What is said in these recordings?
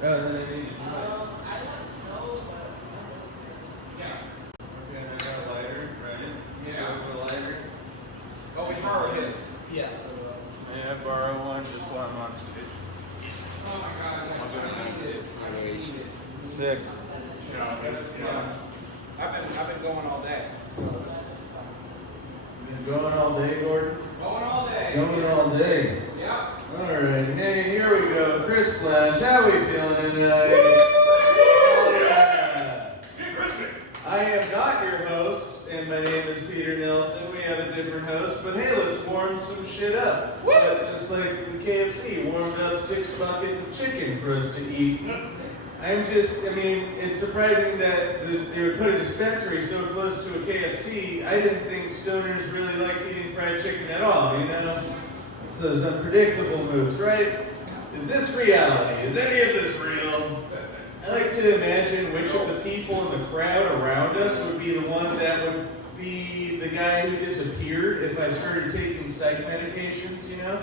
I don't know, okay, I got a lighter, right? Yeah. A lighter. Oh, we borrowed his. Yeah. May I borrow one just while I'm on stage? Oh my God. I need it. Sick. I've been going all day. Been going all day, Gordon? Going all day. Going all day. Yeah. Alright, hey, here we go. Chris Blanche, how we feeling tonight? Yeah. I am not your host, and my name is Peter Nelson. We have a different host, but hey, let's warm some shit up. Just like the KFC warmed up 6 buckets of chicken for us to eat. It's surprising that they would put a dispensary so close to a KFC. I didn't think stoners really liked eating fried chicken at all, you know? It's those unpredictable moves, right? Is this reality? Is any of this real? I like to imagine which of the people in the crowd around us would be the one that would be the guy who disappeared if I started taking psych medications, you know?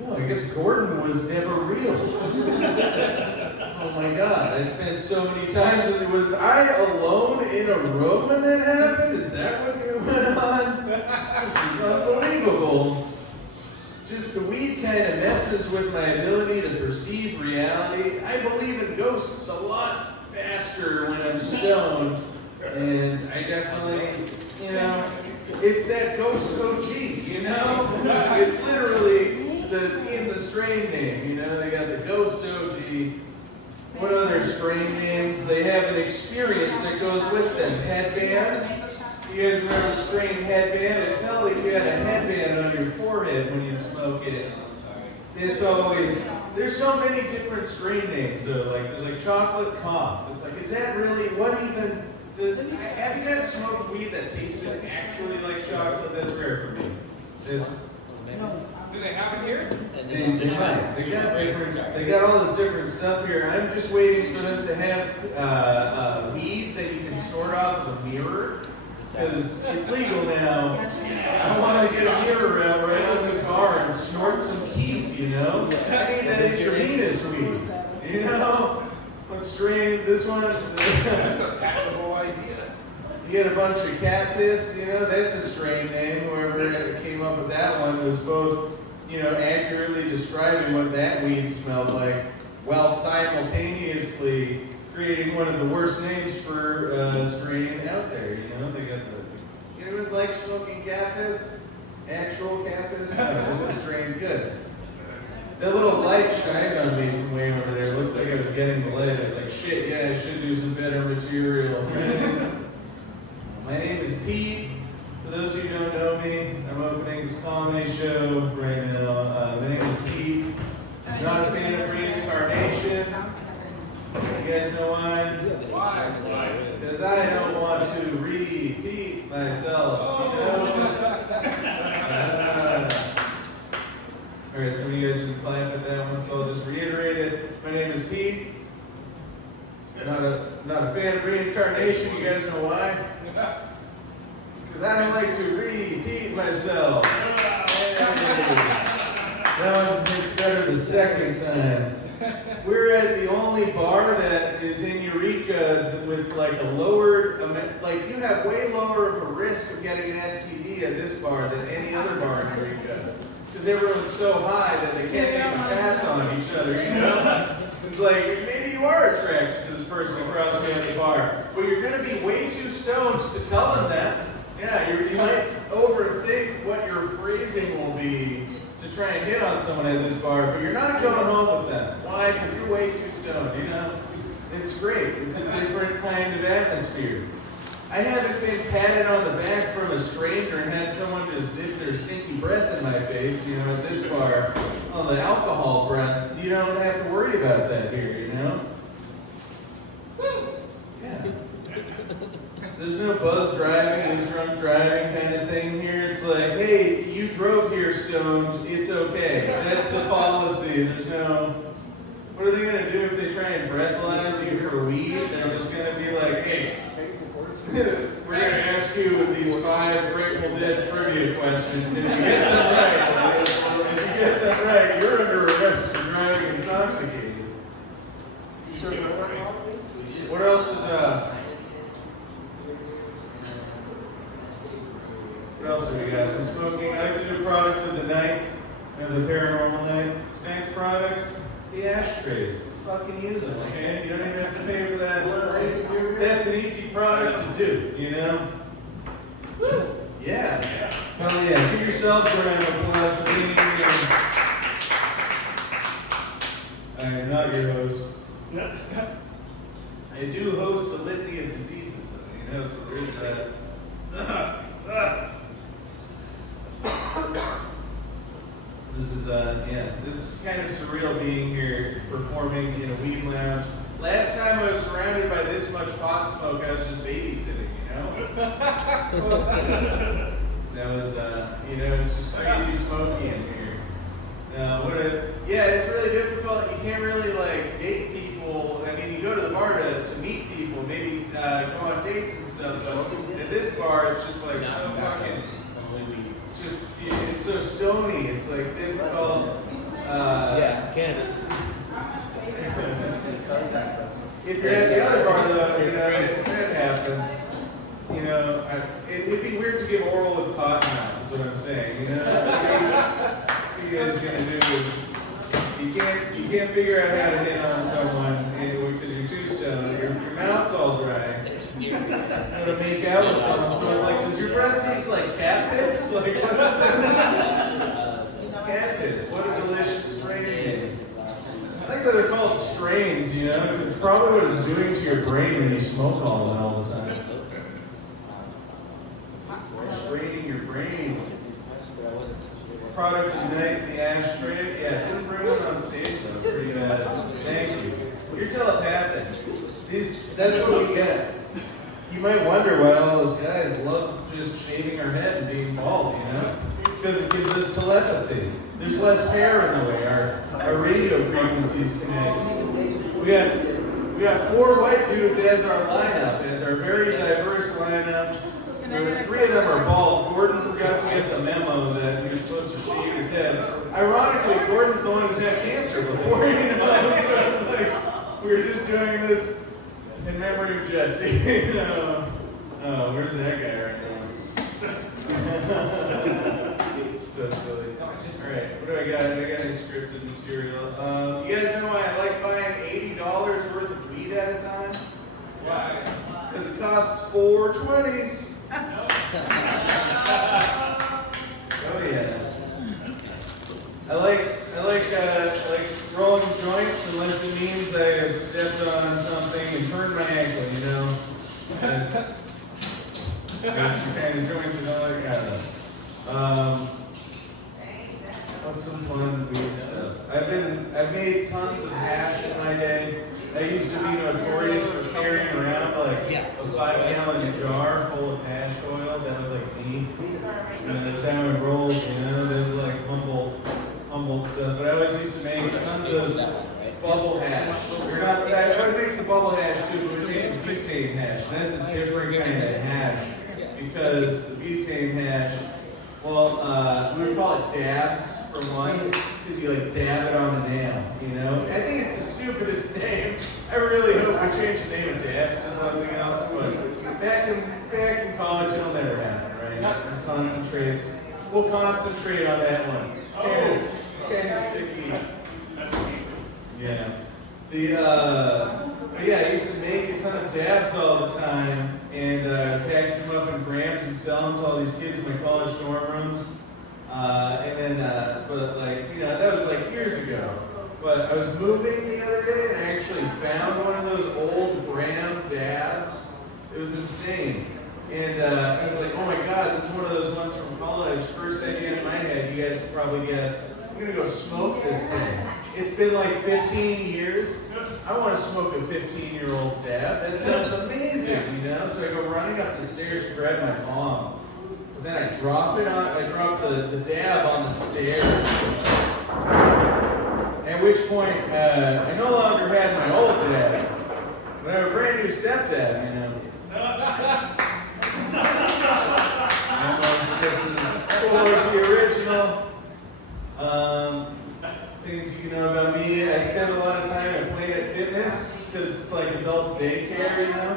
No, I guess Gordon was never real. Oh my God, I spent so many times, and was I alone in a room when that happened? Is that what went on? This is unbelievable. Just the weed kind of messes with my ability to perceive reality. I believe in ghosts a lot faster when I'm stoned, and I definitely, you know, it's that ghost OG, you know? It's literally in the strain name, you know? They got the ghost OG. What other strain names? They have an experience that goes with them. Headband. You guys remember the strain headband? It felt like you had a headband on your forehead when you smoke it. It's always, there's so many different strain names though. Like there's like chocolate cough. It's like, is that really, what even, have you guys smoked weed that tasted actually like chocolate? That's rare for me. It's, Do they have it here? they might. They got all this different stuff here. I'm just waiting for them to have weed that you can snort off of a mirror. Because it's legal now. I don't want to get a mirror out right on this bar and snort some Keith, you know? I need that intravenous weed. You know? Let's strain this one. That's a patentable idea. You get a bunch of cat piss, you know? That's a strain name. Whoever came up with that one was both, you know, accurately describing what that weed smelled like, while simultaneously creating one of the worst names for strain out there, you know? They got the, you know, like smoking cat piss? Actual cat piss? No, just a strain good. That little light shined on me from way over there. It looked like I was getting the light. I was like, shit, yeah, I should do some better material. My name is Pete. For those of you who don't know me, I'm opening this comedy show right now. My name is Pete. I'm not a fan of reincarnation. You guys know why? Why? Because I don't want to repeat myself. You know? Alright, some of you guys didn't clap at that one, so I'll just reiterate it. My name is Pete. Not a fan of reincarnation. You guys know why? Because I don't like to repeat myself. That one gets better the second time. We're at the only bar that is in Eureka with like a lowered, like you have way lower of a risk of getting an STD at this bar than any other bar in Eureka. Because everyone's so high that they can't make a pass on each other, you know? It's like, maybe you are attracted to this person across from the bar, but you're going to be way too stoned to tell them that. Yeah, you might overthink what your phrasing will be to try and hit on someone at this bar, but you're not going home with them. Why? Because you're way too stoned, you know? It's great. It's a different kind of atmosphere. I haven't been patted on the back from a stranger and had someone just dip their stinky breath in my face, you know, at this bar. Oh, the alcohol breath, you don't have to worry about that here, you know? Yeah. There's no buzz driving, is drunk driving kind of thing here. It's like, hey, you drove here stoned, it's okay. That's the policy. There's no, what are they going to do if they try and breathalyze you for weed? They're just going to be like, hey, we're going to ask you with these 5 Grateful Dead trivia questions. If you get them right, you're under arrest for driving intoxicated. normal night. Tonight's product, the ashtrays. Fucking use them, okay? You don't even have to pay for that. That's an easy product to do, you know? Woo! Yeah. Hell yeah. Give yourselves a round of applause for being here. I am not your host. I do host a litany of diseases, though, you know, so there's that. This is this is kind of surreal being here performing in a weed lounge. Last time I was surrounded by this much pot smoke, I was just babysitting, you know? That was, you know, it's just crazy smoky in here. Yeah, it's really difficult. You can't really, like, date people. I mean, you go to the bar to meet people, maybe go on dates and stuff, but at this bar, it's just like so fucking, it's just, it's so stony. It's like difficult. Yeah, Canada. If you're at the other bar, though, you know, if that happens, you know, it'd be weird to give oral with cotton mouth, is what I'm saying, you know? What you guys gonna do? You can't figure out how to hit on someone because you're too stoned. Your mouth's all dry. How to make out with someone, so it's like, does your breath taste like cat piss? Like, what is this? Cat piss, what a delicious strain. I think that they're called strains, you know, because it's probably what it's doing to your brain when you smoke all the time. Straining your brain. Product of the night, the ashtray. Yeah, didn't bring one on stage though. Pretty bad. Thank you. You're telepathic. That's what we get. You might wonder why all those guys love just shaving our head and being bald, you know? It's because it gives us telepathy. There's less hair in the way. Our radio frequencies connect. We got 4 white dudes as our lineup, as our very diverse lineup. 3 of them are bald. Gordon forgot to get the memo that he was supposed to shave his head. Ironically, Gordon's the one who's had cancer before, you know? So it's like, we were just doing this in memory of Jesse, you know? Oh, where's that guy right now? So silly. Alright, what do I got? I got any scripted material. You guys know why I like buying $80 worth of weed at a time? Why? Because it costs 4 20s. Oh yeah. I like rolling joints unless it means I have stepped on something and turned my ankle, you know? That's the kind of joints and all that kind of. What's some fun weed stuff? I've made tons of hash in my day. I used to be notorious for carrying around like a 5-gallon jar full of hash oil. That was like me. And that's how I rolled, you know. That was like Humboldt stuff. But I always used to make tons of bubble hash. I try to make the bubble hash too, but we make the butane hash. That's a different kind of hash because the butane hash. Well, we would call it dabs for one, because you like dab it on a nail, you know? I think it's the stupidest name. I really hope we change the name of dabs to something else, but back in college it'll never happen, right? We'll concentrate on that one. Kind of sticky. Yeah. I used to make a ton of dabs all the time and package them up in grams and sell them to all these kids in my college dorm rooms. That was like years ago. But I was moving the other day and I actually found one of those old gram dabs. It was insane. And I was like, oh my God, this is one of those ones from college. First idea in my head, you guys could probably guess, I'm gonna go smoke this thing. It's been like 15 years. I want to smoke a 15-year-old dab. That sounds amazing, you know? So I go running up the stairs to grab my bomb. But then I drop the dab on the stairs. At which point, I no longer had my old dad, but I have a brand new stepdad, you know? Almost just as cool as the original. Things you know about me, I spend a lot of time at Planet Fitness because it's like adult daycare, you know?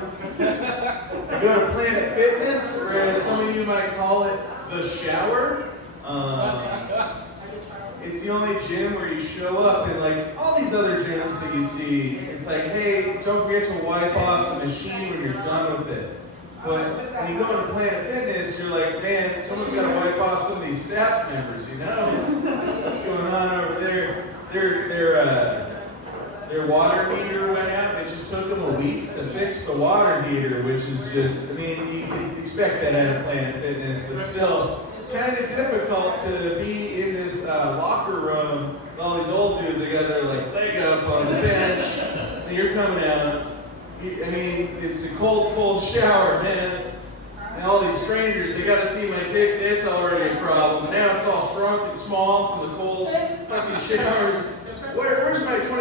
I go to Planet Fitness, or as some of you might call it, the shower. it's the only gym where you show up, and like all these other gyms that you see, it's like, hey, don't forget to wipe off the machine when you're done with it. But when you go into Planet Fitness, you're like, man, someone's got to wipe off some of these staff members, you know? What's going on over there? Their water heater went out, and it just took them a week to fix the water heater, which is just, I mean, you can expect that out of Planet Fitness, but still kind of difficult to be in this locker room with all these old dudes that got their like leg up on the bench, and you're coming out. I mean, it's a cold shower, man. And all these strangers, they got to see my ticket. It's already a problem. Now it's all shrunk and small from the cold fucking showers. Where's my $25 a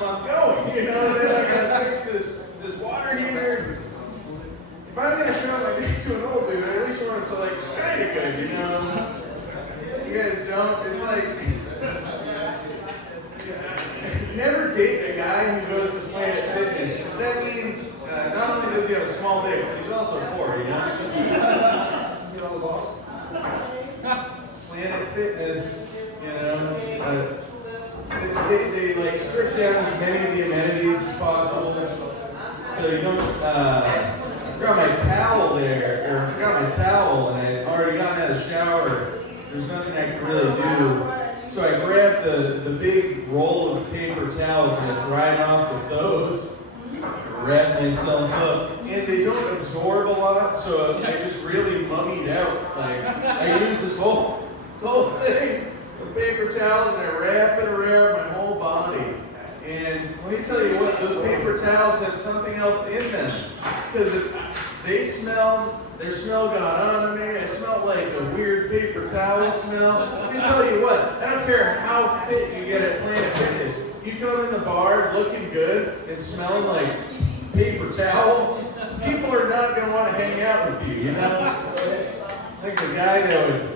month going? You know, then I gotta fix this water heater. If I'm gonna show my dick to an old dude, I at least want it to like kind of good, you know. You guys don't. It's like you never date a guy who goes to Planet Fitness, because that means not only does he have a small dick, but he's also poor, you know. Planet Fitness, you know. They like strip down as many of the amenities as possible, so you don't. I forgot my towel there, or I forgot my towel, and I had already gotten out of the shower. There's nothing I could really do, so I grabbed the big roll of paper towels and I dried off with those. Wrapped myself up, and they don't absorb a lot, so I just really mummied out. Like I use this whole thing of paper towels, and I wrap it around my whole body. And let me tell you what, those paper towels have something else in them. Because their smell got on me. I smelled like a weird paper towel smell. Let me tell you what, I don't care how fit you get at Planet Fitness. You come in the bar looking good and smelling like paper towel, people are not going to want to hang out with you, you know? Like the guy that would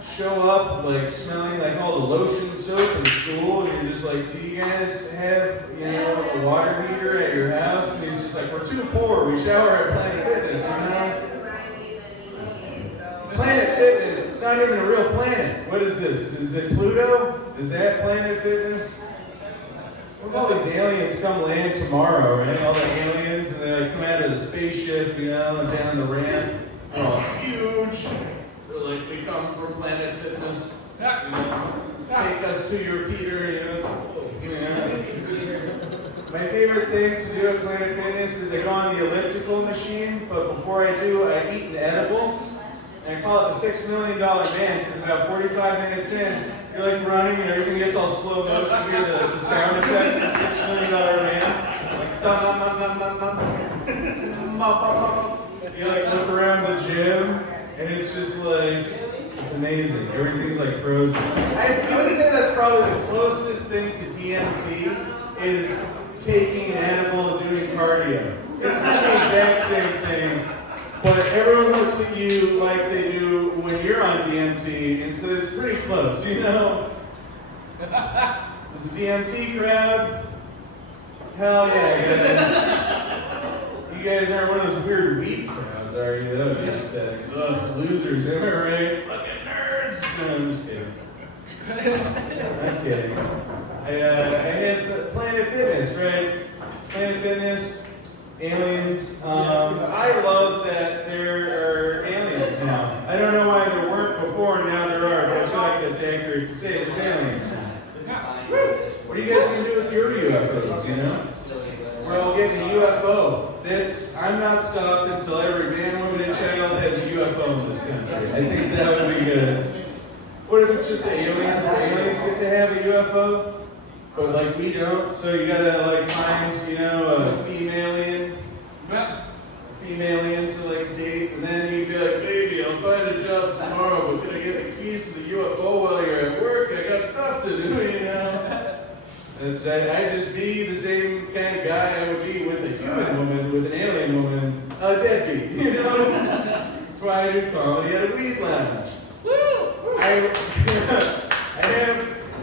show up like smelling like all the lotion soap in school, and you're just like, do you guys have, you know, a water heater at your house? And he's just like, we're too poor, we shower at Planet Fitness, you know? Planet Fitness, it's not even a real planet. What is this? Is it Pluto? Is that Planet Fitness? What if all these aliens come land tomorrow, right? All the aliens, and they like come out of the spaceship, you know, and down the ramp. They're all huge. They're like, we come from Planet Fitness. You know, take us to your Peter, you know. It's cool, you know. My favorite thing to do at Planet Fitness is I go on the elliptical machine, but before I do, I eat an edible. And I call it the $6 Million Man, because about 45 minutes in, you're like running and everything gets all slow motion. You hear the sound effect of $6 Million Man. Like, dum dum dum dum dum. You like look around the gym, and it's just like, it's amazing. Everything's like frozen. I would say that's probably the closest thing to DMT is taking an edible and doing cardio. It's not the exact same thing, but everyone looks at you like they do when you're on DMT, and so it's pretty close, you know? This DMT crowd? Hell yeah, guys. You guys aren't one of those weird weed crowds, are you? That would be upsetting. Ugh, losers, am I right? Fucking nerds! No, I'm just kidding. I'm kidding. I had some Planet Fitness, right? Planet Fitness, aliens. I love that there are aliens now. I don't know why there weren't before, and now there are, but I feel like that's accurate to say there's aliens now. What are you guys going to do with your UFOs, you know? We're all getting a UFO. I'm not stopped until every man, woman, and child has a UFO in this country. I think that would be good. What if it's just the aliens? The aliens get to have a UFO, but like we don't, so you gotta like find, you know, a female-alien to like date, and then you'd be like, baby, I'll find a job tomorrow, but can I get the keys to the UFO while you're at work? I got stuff to do, you know? I'd just be the same kind of guy I would be with a human woman, with an alien woman, a deadbeat, you know? That's why I do comedy at a weed lounge. I have,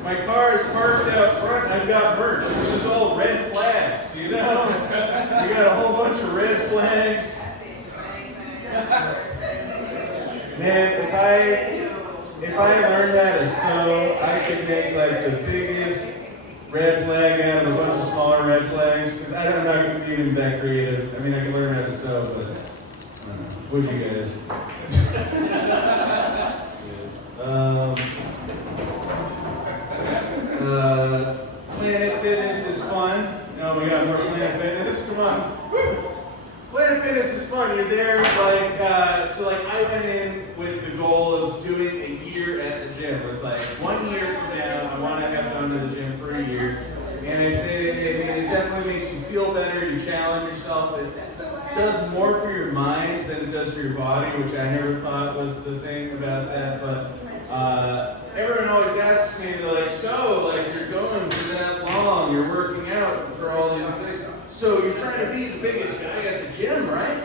my car is parked out front, and I've got merch. It's just all red flags, you know? I got a whole bunch of red flags. Man, if I learned how to sew, I could make like the biggest red flag out of a bunch of smaller red flags. Because I'm not even that creative. I mean, I can learn how to sew, but I don't know. Would you guys? Planet Fitness is fun. Oh my God, more Planet Fitness. Come on. Woo! Planet Fitness is fun. You're there, I went in with the goal of doing a year at the gym. It was like 1 year from now, I want to have gone to the gym for a year. And I say it definitely makes you feel better. You challenge yourself. It does more for your mind than it does for your body, which I never thought was the thing about that. But everyone always asks me, they're like, so, like, you're going for that long, you're working out for all these things. So you're trying to be the biggest guy at the gym, right?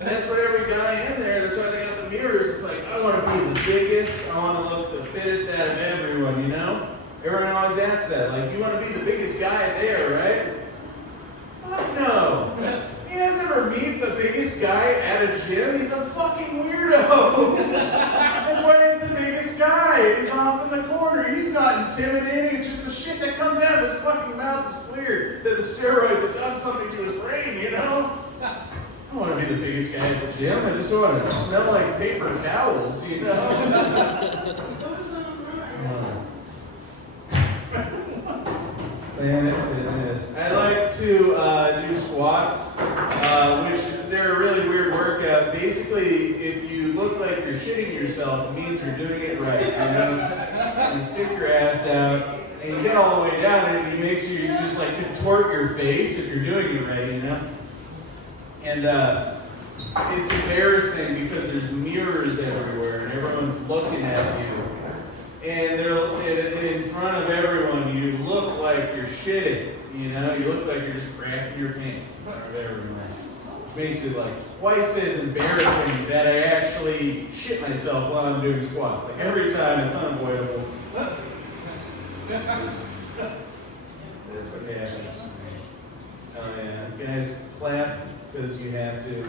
And that's what every guy in there, that's why they got the mirrors. It's like, I want to be the biggest, I want to look the fittest out of everyone, you know? Everyone always asks that, like, you want to be the biggest guy there, right? Fuck no. You guys ever meet the biggest guy at a gym? He's a fucking weirdo. That's why he's the biggest guy. He's off in the corner. He's not intimidating. It's just the shit that comes out of his fucking mouth is clear that the steroids have done something to his brain, you know? I don't want to be the biggest guy at the gym. I just want to smell like paper towels, you know? Planet Fitness. I like to do squats, which they're a really weird workout. Basically, if you look like you're shitting yourself, it means you're doing it right. You know, you stick your ass out, and you get all the way down, and it makes you just like contort your face if you're doing it right. You know, and it's embarrassing because there's mirrors everywhere, and everyone's looking at you. And they're in front of everyone, you look like you're shitting, you know? You look like you're just crapping your pants in front of everyone. Which makes it like twice as embarrassing that I actually shit myself while I'm doing squats. Like every time, it's unavoidable. That's what happens. Oh yeah, guys, clap because you have to.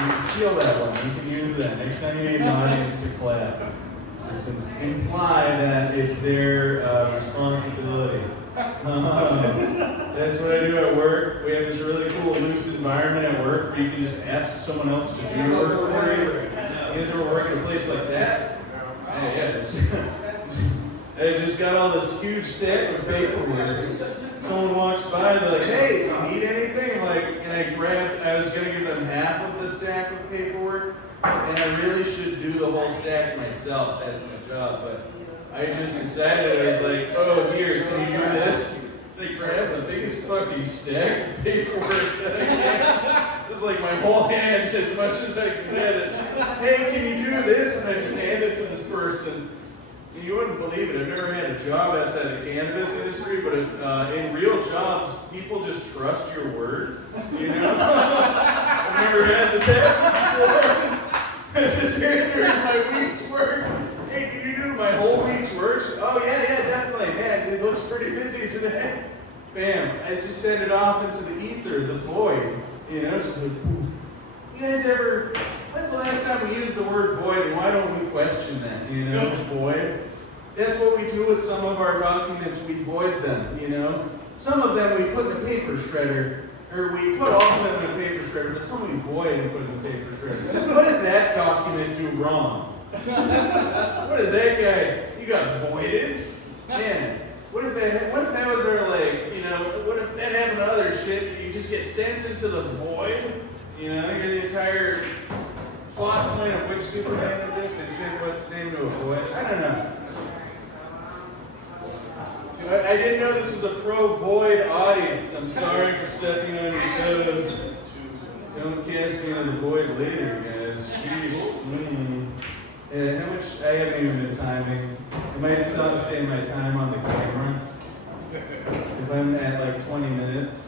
You can steal that one. You can use that. Next time you need an audience to clap, just imply that it's their responsibility. That's what I do at work. We have this really cool, loose environment at work where you can just ask someone else to do work for you. You guys ever work in a place like that? Yeah. I just got all this huge stack of paperwork. Someone walks by, they're like, hey, do you need anything? I'm like, and I was gonna give them half of the stack of paperwork, and I really should do the whole stack myself. That's my job, but I just decided, I was like, oh, here, can you do this? They grabbed the biggest fucking stack of paperwork that I can. It was like my whole hand, as much as I could get it. Hey, can you do this? And I just hand it to this person. You wouldn't believe it. I've never had a job outside the cannabis industry, but in real jobs, people just trust your word. You know? I've never had this happen before. I was just here during my week's work. Hey, can you do my whole week's work? Oh, yeah, definitely. Man, it looks pretty busy today. Bam. I just send it off into the ether, the void. You know, just like, poof. You guys ever... When's the last time we used the word void, and why don't we question that, you know, void? That's what we do with some of our documents, we void them, you know? Some of them we put in a paper shredder, or we put all of them in a paper shredder, but some we void and put in a paper shredder. What did that document do wrong? What did that guy, you got voided? Man, what if that was our, like, you know, what if that happened to other shit, you just get sent into the void? You know, you're the entire plot point of which Superman is it? They said what's the name to avoid? I don't know. I didn't know this was a pro-void audience. I'm sorry for stepping on your toes. Don't cast me into the void later, guys. Jeez. Yeah, how much? I haven't even been timing. It might sound to say my time on the camera. If I'm at like 20 minutes.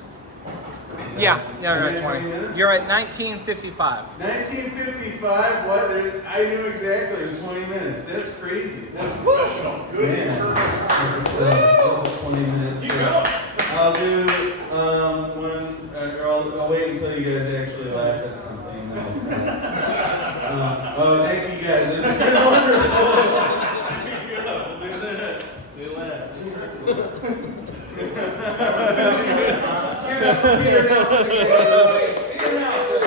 Yeah, you're at 20. You're at 19:55. 19:55? What? I knew exactly. It was 20 minutes. That's crazy. That's professional. Good. Man. That's a 20 minutes. I'll do I'll wait until you guys actually laugh at something. Peter Nelson again, everybody. Peter Nelson.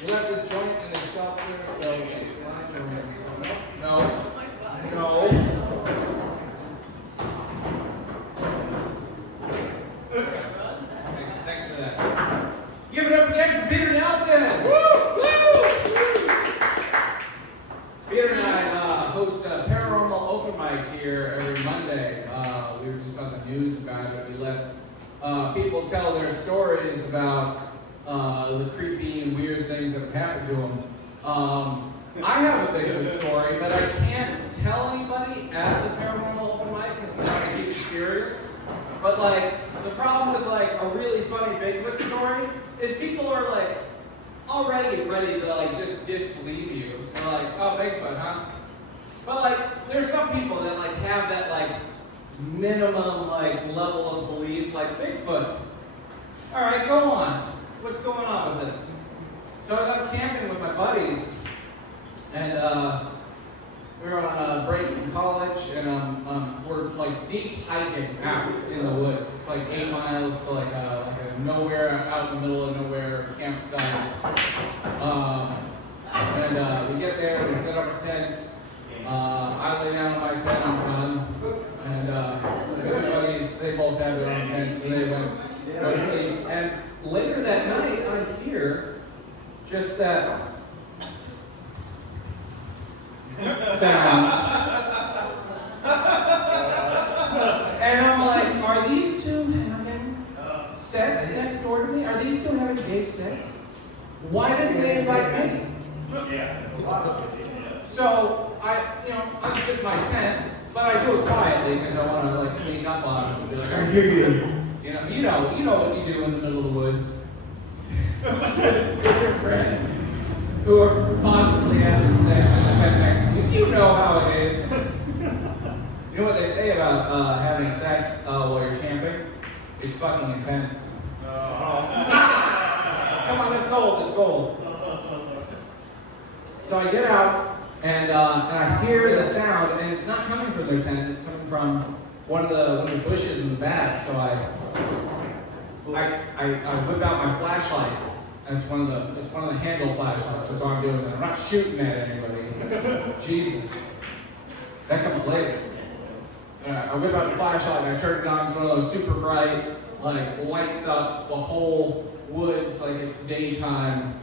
He left his joint and his seltzer, so it's mine for him. No. No. Thanks for that. Give it up again for Peter Nelson. Woo! Woo! Peter and I host a paranormal open mic here every Monday. We were just on the news about it. We let people tell their stories about the creepy and weird things that have happened to them. I have a Bigfoot story, but I can't tell anybody at the paranormal open mic because I'm trying to keep it serious. But like, the problem with like a really funny Bigfoot story is people are like already ready to like just disbelieve you. They're like, oh, Bigfoot, huh? But like, there's some people that like have that like minimum like level of belief, like Bigfoot. All right, go on. What's going on with this? So I was out camping with my buddies, and we were on a break from college, and we're like deep hiking out in the woods. It's like 8 miles to like a nowhere, out in the middle of nowhere campsite. And we get there, we set up our tents. I lay down in my tent, I'm done. And my two buddies, they both had their own tents, so they went go to sleep. And later that night, I hear just that sound. And I'm like, are these two having sex next door to me? Are these two having gay sex? Why didn't they invite me? So I unzip my tent, but I do it quietly because I want to like sneak up on them and be like, I hear you. You know what you do in the middle of the woods. With your friends who are possibly having sex in the tent next to you. You know how it is. You know what they say about having sex while you're camping? It's fucking intense. Come on, it's gold, it's gold. So I get out, and I hear the sound, and it's not coming from their tent, it's coming from one of the bushes in the back. So I whip out my flashlight. It's one of the handle flashlights. That's why I'm doing that. I'm not shooting at anybody. Jesus. That comes later. I whip out the flashlight and I turn it on. It's one of those super bright, like lights up the whole woods like it's daytime.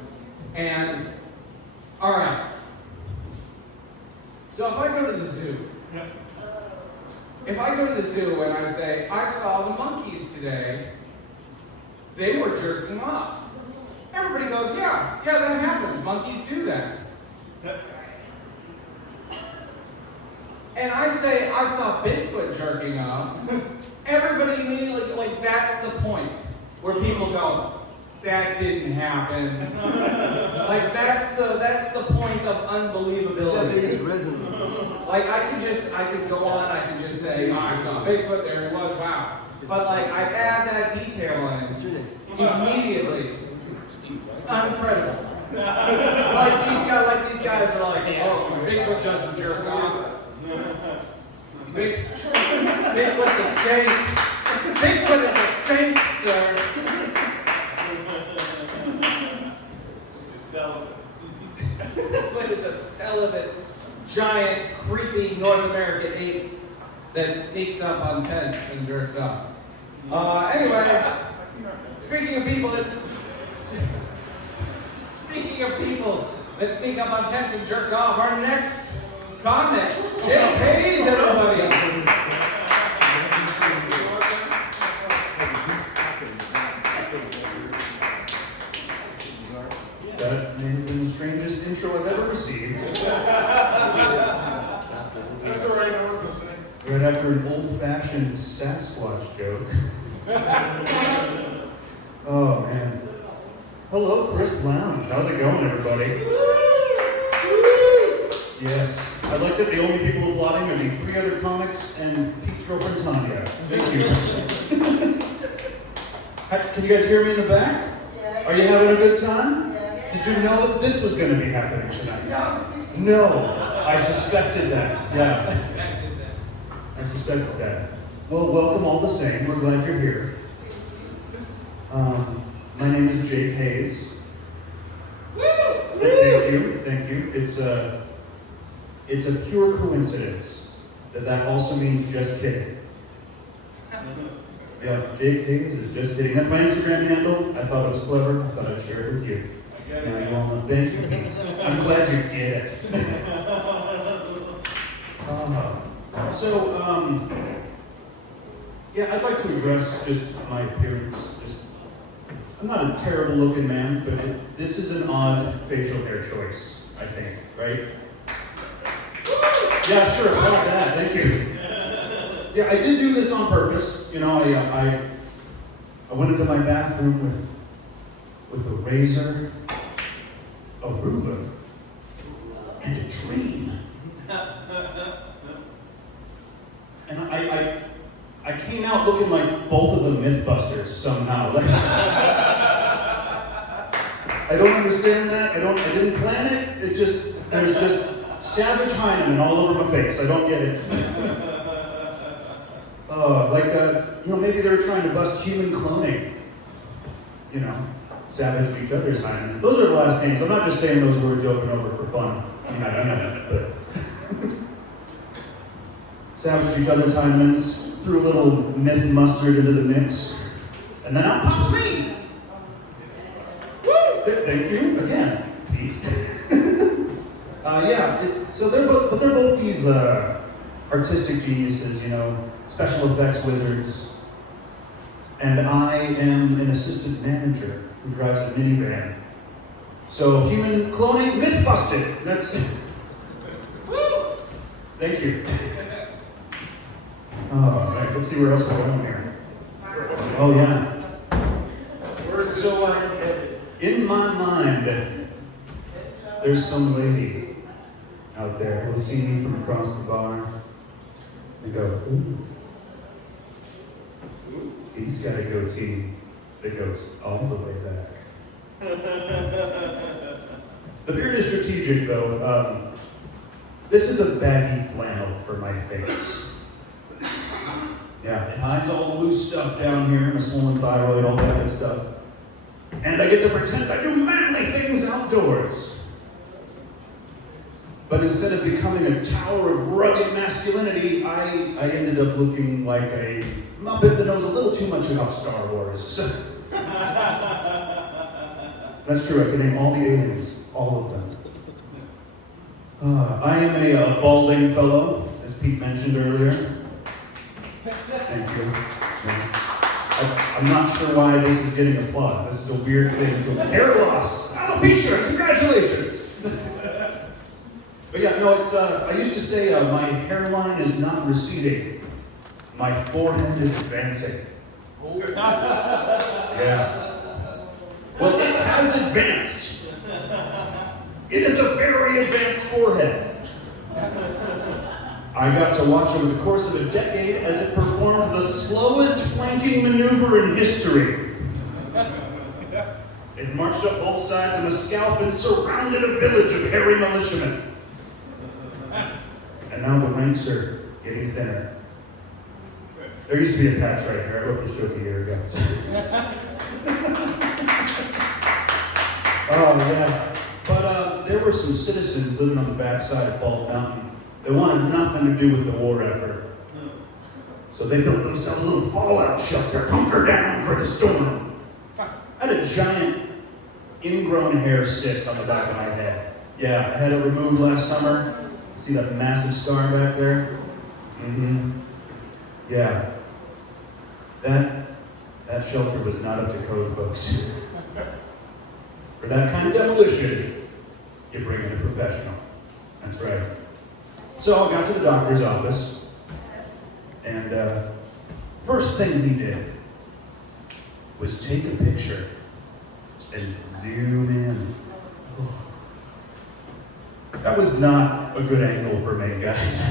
And all right. So if I go to the zoo, and I say, I saw the monkeys today, they were jerking off. Everybody goes, yeah, that happens. Monkeys do that. And I say, I saw Bigfoot jerking off. Everybody immediately, like, that's the point where people go, that didn't happen. Like, that's the point of unbelievability. Like, I could go on, I could just say, oh, I saw Bigfoot, there he was, wow. But like, I add that detail in immediately. Incredible. Like these guys are like, oh, Bigfoot doesn't jerk off. Bigfoot's a saint. Bigfoot is a saint, sir. Bigfoot is a celibate, giant, creepy North American ape that sneaks up on tents and jerks off. Anyway, speaking of people that sneak up on tents and jerk off, our next comment, Jake Hayes, everybody. That may have been the strangest intro I've ever received. That's all right, I was listening. Right after an old-fashioned Sasquatch joke. Oh, man. Hello, Chris Lounge. How's it going, everybody? Yes. I like that the only people applauding are the 3 other comics and Pete's girlfriend, Tanya. Thank you. Can you guys hear me in the back? Yes. Are you having a good time? Yes. Did you know that this was going to be happening tonight? No. I suspected that. Yeah. I suspected that. Well, welcome all the same. We're glad you're here. My name is Jake Hayes. Thank you. It's a pure coincidence that also means just kidding. Yeah, Jake Hayes is just kidding. That's my Instagram handle. I thought it was clever. I thought I'd share it with you. Now you all know. Thank you. I'm glad you get it. Yeah, I'd like to address just my appearance. I'm not a terrible looking man, but this is an odd facial hair choice, I think, right? Yeah, sure, I like that, thank you. Yeah, I did do this on purpose. You know, I went into my bathroom with a razor, a ruler, and a dream. And I came out looking like both of the Mythbusters somehow. I don't understand that. I didn't plan it. There's just Savage Heineman all over my face. I don't get it. Maybe they were trying to bust human cloning. You know, savage each other's Heinemans. Those are the last names. I'm not just saying those words over and over for fun. I mean, I am, but savage each other's Heinemans. Threw a little myth mustard into the mix, and then out pops me. Woo! Thank you again, Pete. They're both these artistic geniuses, you know, special effects wizards, and I am an assistant manager who drives a minivan. So human cloning, myth busted. That's. Woo! Thank you. Oh, right, let's see where else we're going here. Oh, yeah. So, in my mind, there's some lady out there who'll see me from across the bar and go, ooh, he's got a goatee that goes all the way back. The beard is strategic, though. This is a baggy flannel for my face. Yeah, it hides all the loose stuff down here, my swollen thyroid, all that good stuff. And I get to pretend I do manly things outdoors. But instead of becoming a tower of rugged masculinity, I ended up looking like a Muppet that knows a little too much about Star Wars. So that's true, I can name all the aliens, all of them. I am a balding fellow, as Pete mentioned earlier. Thank you. I'm not sure why this is getting applause. This is a weird thing. Hair loss, alopecia, congratulations. But yeah, no, it's. I used to say my hairline is not receding. My forehead is advancing. Yeah. Well, it has advanced. It is a very advanced forehead. I got to watch over the course of a decade as it performed the slowest flanking maneuver in history. It marched up both sides of a scalp and surrounded a village of hairy militiamen. And now the ranks are getting thinner. There used to be a patch right here. I wrote this joke a year ago. Oh, yeah. But there were some citizens living on the backside of Bald Mountain. They wanted nothing to do with the war effort. So they built themselves a little fallout shelter, hunker down for the storm. I had a giant ingrown hair cyst on the back of my head. Yeah, I had it removed last summer. See that massive scar back there? Mm-hmm. Yeah. That shelter was not up to code, folks. For that kind of demolition, you bring in a professional. That's right. So I got to the doctor's office, and first thing he did was take a picture and zoom in. That was not a good angle for me, guys.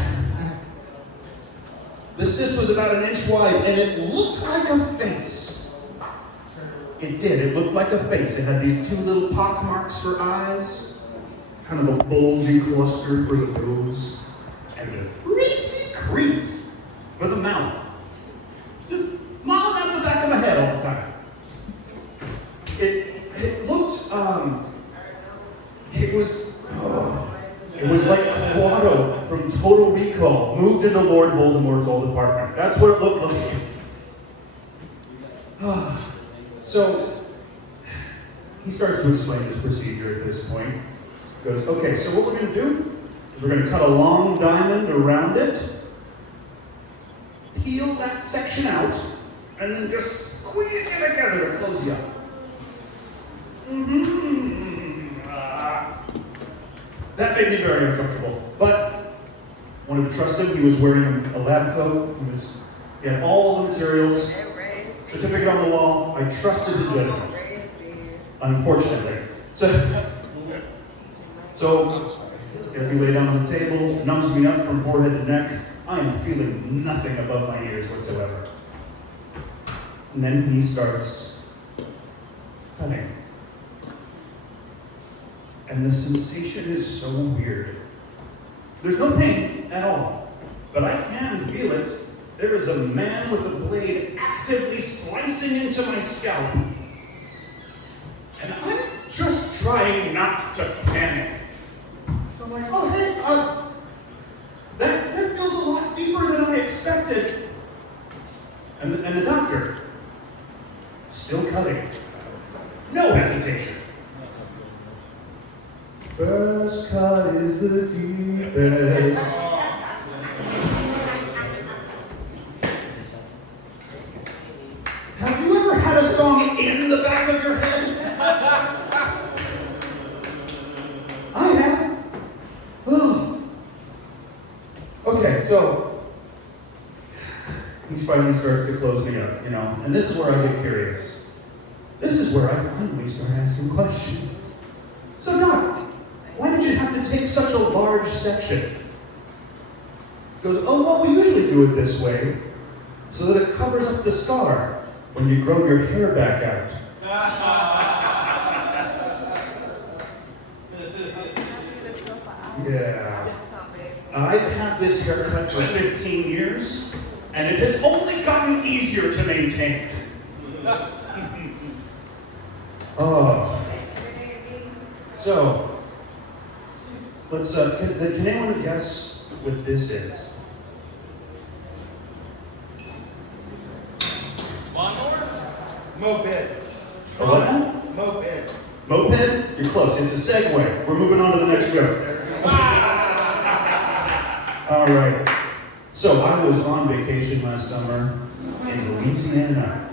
The cyst was about 1 inch wide, and it looked like a face. It did. It looked like a face. It had these 2 little pock marks for eyes, kind of a bulgy cluster for the nose, and a greasy crease for the mouth. Just smiling out the back of my head all the time. Total Recall moved into Lord Voldemort's old apartment. That's what it looked like. So, he starts to explain his procedure at this point. He goes, okay, so what we're going to do is we're going to cut a long diamond around it, peel that section out, and then just squeeze it together to close you up. That made me very uncomfortable, but wanted to trust him. He was wearing a lab coat. He had all the materials, certificate on the wall. I trusted his judgment. Unfortunately. So as we lay down on the table, numbs me up from forehead to neck. I am feeling nothing above my ears whatsoever. And then he starts cutting. And the sensation is so weird. There's no pain at all, but I can feel it. There is a man with a blade actively slicing into my scalp. And I'm just trying not to panic. I'm like, oh hey, that feels a lot deeper than I expected. And the doctor, still cutting. No hesitation. First cut is the deepest. Have you ever had a song in the back of your head? I have. Oh. Okay, so he finally starts to close me up, and this is where I get curious. This is where I finally start asking questions. So, Doc, why did you have to take such a large section? He goes, oh, well, we usually do it this way, so that it covers up the scar when you grow your hair back out. Yeah. I've had this haircut for 15 years, and it has only gotten easier to maintain. Oh. So, let's, can anyone guess what this is? Moped. A what now? Moped. Moped? You're close. It's a segue. We're moving on to the next joke. All right. So I was on vacation last summer in Louisiana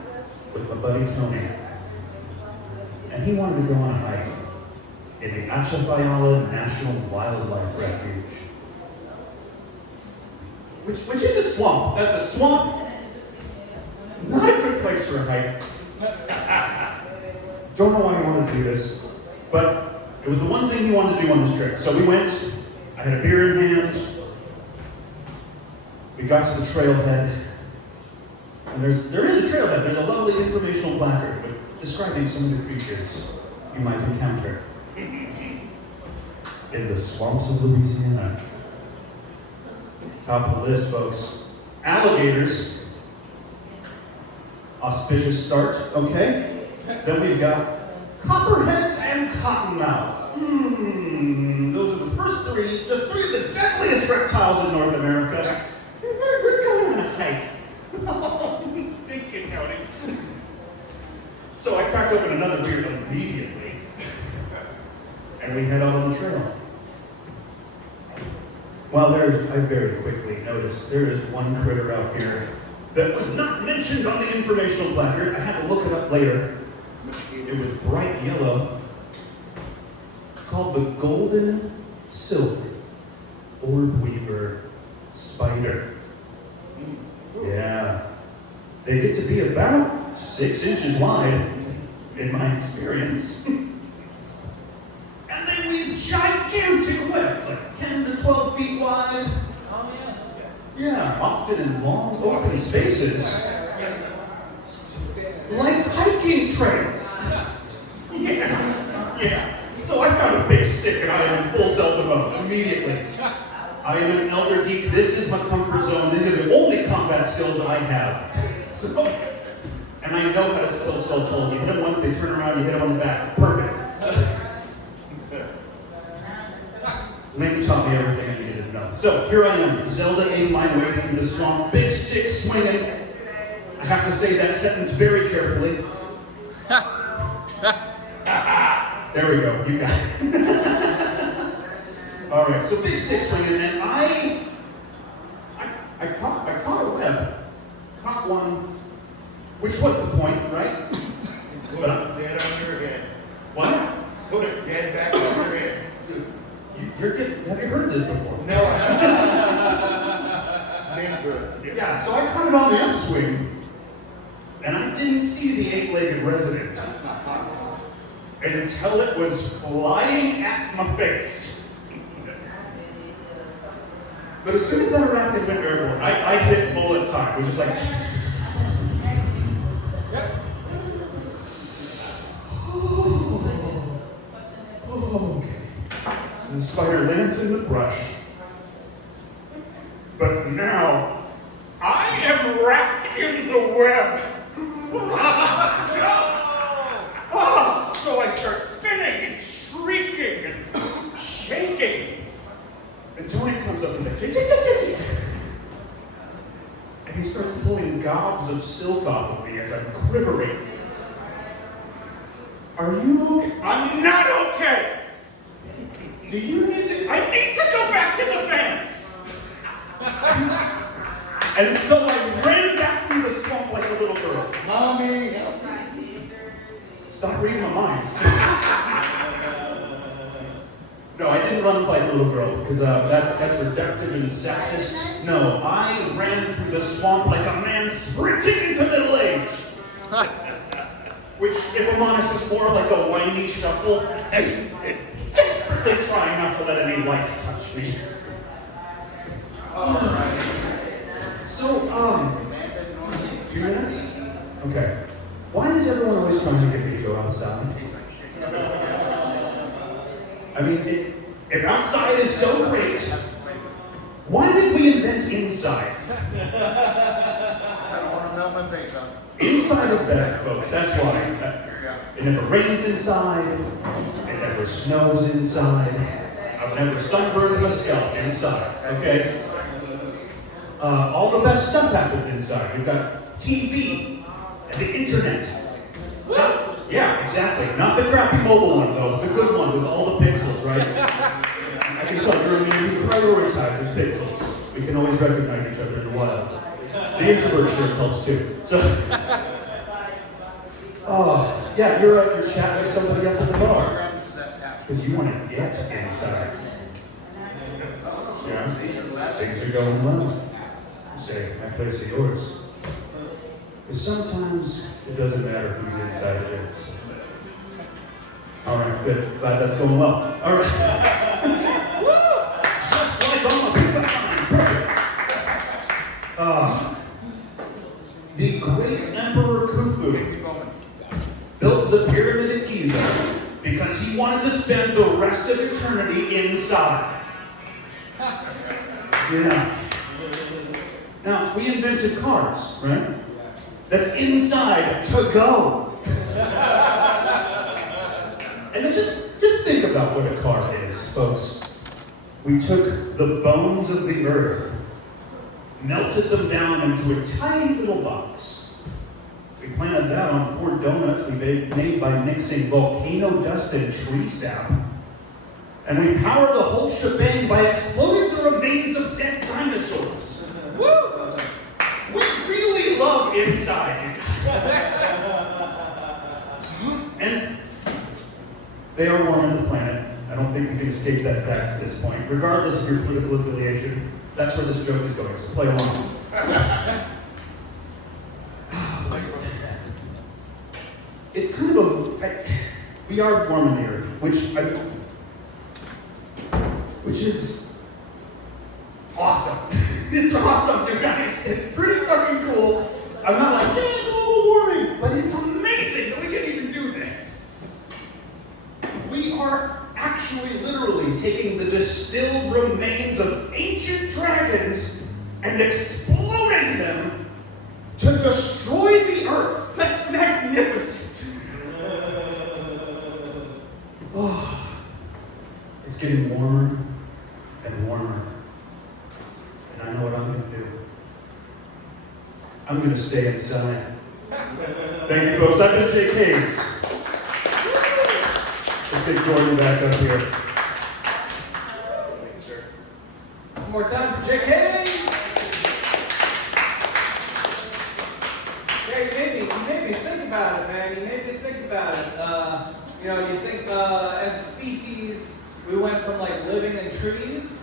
with my buddy Tony. And he wanted to go on a hike in the Atchafalaya National Wildlife Refuge. Which is a swamp. That's a swamp. Not a good place for a hike. Don't know why he wanted to do this, but it was the one thing he wanted to do on this trip. So we went, I had a beer in hand, we got to the trailhead, and there is a trailhead. There's a lovely informational placard describing some of the creatures you might encounter in the swamps of Louisiana. Top of the list, folks. Alligators. Auspicious start, okay? Then we've got copperheads and cottonmouths. Those are the first three, just three of the deadliest reptiles in North America. We're going on a hike. Thank you, Tony. So I cracked open another beer immediately, and we head out on the trail. Well, I very quickly noticed there is one critter out here that was not mentioned on the informational placard. I had to look it up later. It was bright yellow, called the golden silk orb weaver spider. Yeah. They get to be about 6 inches wide, in my experience. And they weave gigantic webs, like 10 to 12 feet wide. Oh yeah, those guys. Yeah, often in long open spaces. Like hiking trails. Yeah. So I found a big stick and I am in full Zelda mode immediately. I am an elder geek. This is my comfort zone. These are the only combat skills I have. So, and I know how to kill Skulltulls. You hit them once, they turn around, you hit them on the back. It's perfect. Link taught me everything I needed to know. So here I am, Zelda-ing my way through the swamp, big stick swinging. I have to say that sentence very carefully. There we go, you got it. All right, so big stick swinging, and I caught a web, caught one, which was the point, right? Put it dead on your head. What? Put it dead back on your head. Have you heard this before? No, I haven't. Been through it. Yeah, so I caught it on the upswing, and I didn't see the eight-legged resident until it was flying at my face. But as soon as that rapid went airborne, I hit bullet time. It was just like... Oh, okay. And the spider lands in the brush. But now, I am wrapped in the web. So I start spinning and shrieking and shaking. And Tony comes up and he's like, "Tick, tick, tick, tick, tick." And he starts pulling gobs of silk off of me as I'm quivering. Are you okay? I'm not okay. Do you need to? I need to go back to the van. And so I ran back through the swamp like a little girl. Mommy, help me. Stop reading my mind. No, I didn't run like a little girl, because that's reductive and sexist. No, I ran through the swamp like a man sprinting into middle age. Which, if I'm honest, is more like a whiny shuffle, as desperately trying not to let any life touch me. So, 2 minutes? Okay. Why is everyone always trying to get me to go outside? I mean, if outside is so great, why did we invent inside? I don't want to melt my face off. Inside is better, folks, that's why. It never rains inside, it never snows inside, I've never sunburned my scalp inside, okay? All the best stuff happens inside. You've got TV and the internet. Yeah, exactly. Not the crappy mobile one, though. The good one with all the pixels, right? I can tell you're a man who prioritizes pixels. We can always recognize each other in the wild. The introvert shirt helps too. So, yeah, you're chatting with somebody up at the bar because you want to get inside. Yeah, things are going well. You say, that place is yours. Because sometimes it doesn't matter whose inside it is. All right, good. Glad that's going well. All right. Just like on the pickup lines. Perfect. The great Emperor Khufu built the pyramid at Giza because he wanted to spend the rest of eternity inside. Yeah. Now, we invented cars, right? That's inside to go. And then just think about what a car is, folks. We took the bones of the earth, melted them down into a tiny little box. We planted that on 4 donuts we made by mixing volcano dust and tree sap. And we power the whole shebang by exploding the remains of dead dinosaurs. Woo! We really love inside, you guys. And they are warming the planet. I don't think we can escape that fact at this point. Regardless of your political affiliation, that's where this joke is going, so play along. It's kind of we are warming the earth, which is awesome. It's awesome, you guys. It's pretty fucking cool. I'm not like, yeah, global warming, but it's amazing that we can even do this. We are actually literally taking the distilled remains of ancient dragons and exploding them to destroy the earth. That's magnificent. Oh, it's getting warmer and warmer I'm going to stay inside. Thank you, folks. I've been Jake Hayes. Let's get Gordon back up here. Thank you, sir. One more time for Jake Hayes. Yeah, you made me think about it, man. You made me think about it. You know, you think as a species, we went from like living in trees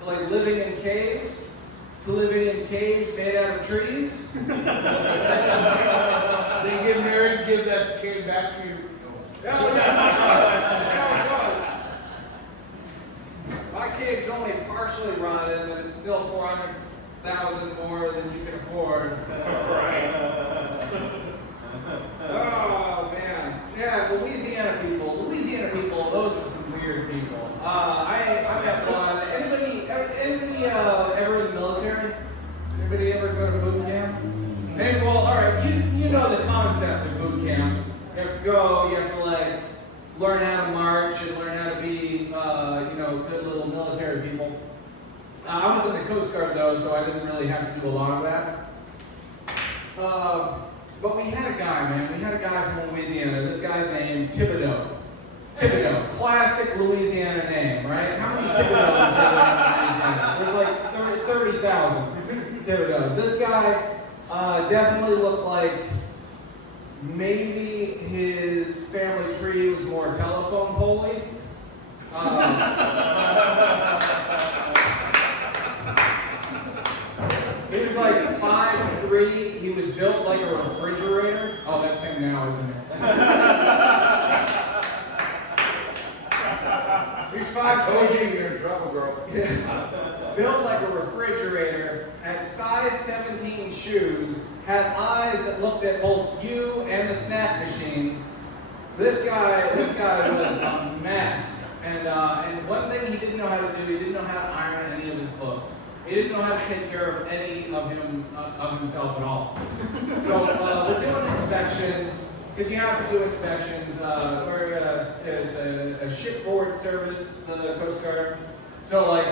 to like living in caves to living in caves made out of trees. They get married, give that kid back to you. Yeah, that's how it goes. My cave's only partially rotted, but it's still 400,000 more than you can afford. Oh man, yeah, Louisiana people, those are some weird people. I met one. Anybody ever in the military? Anybody ever go to boot camp? Well, all right, you know the concept of boot camp. You have to go, you have to like learn how to march and learn how to be, good little military people. I was in the Coast Guard though, so I didn't really have to do a lot of that. But we had a guy, man. We had a guy from Louisiana. This guy's name, Thibodeau. Thibodeau. Classic Louisiana name, right? How many Thibodeaus live in Louisiana? There's like 30,000 Thibodeaus. This guy definitely looked like maybe his family tree was more telephone pole-y. He was like 5'3". He was built like a refrigerator. Oh, that's him now, isn't it? He's 5'3". You're in trouble, girl. Built like a refrigerator, had size 17 shoes, had eyes that looked at both you and the snack machine. This guy was a mess. And one thing he didn't know how to do, he didn't know how to iron any of his clothes. He didn't know how to take care of any of himself at all. So we're doing inspections, because you have to do inspections. It's a shipboard service, the Coast Guard. So like,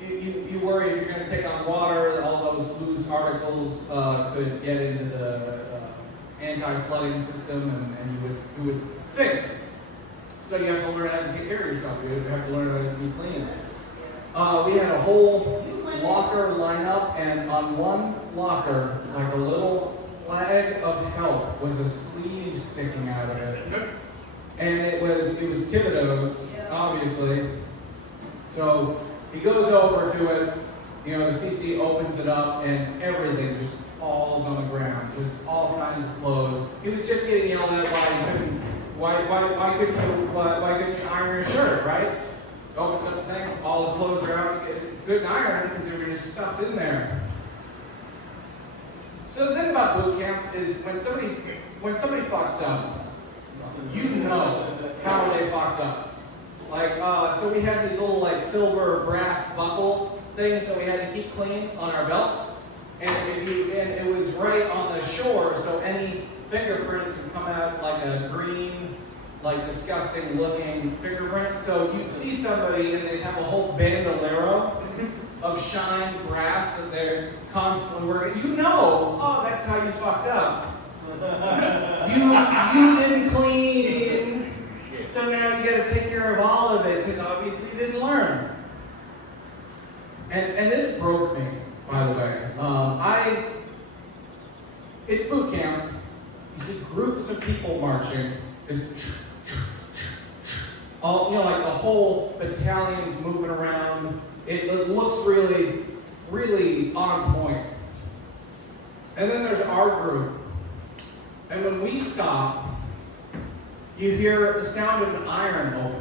you worry if you're going to take on water, all those loose articles could get into the anti-flooding system, and you would sink. So you have to learn how to take care of yourself. You have to learn how to be clean. We had a whole locker lineup, and on one locker, like a little flag of help, was a sleeve sticking out of it. And it was Thibodeau's, obviously. So he goes over to it, the CC opens it up, and everything just falls on the ground, just all kinds of clothes. He was just getting yelled at why couldn't you iron your shirt, right? Opens up the thing, all the clothes are out. Couldn't iron because they were just stuffed in there. So the thing about boot camp is when somebody fucks up, you know how they fucked up. Like, so we had these little like silver brass buckle things that we had to keep clean on our belts, and it was right on the shore, so any fingerprints would come out like a green, like disgusting looking fingerprint. So you'd see somebody and they'd have a whole bandolero of shined brass that they're constantly working. Oh, that's how you fucked up. You didn't clean, so now you got to take care of all of it because obviously you didn't learn. And this broke me, by the way. It's boot camp. You see groups of people marching, just all, like the whole battalion's moving around. It looks really, really on point. And then there's our group. And when we stop, you hear the sound of an iron open.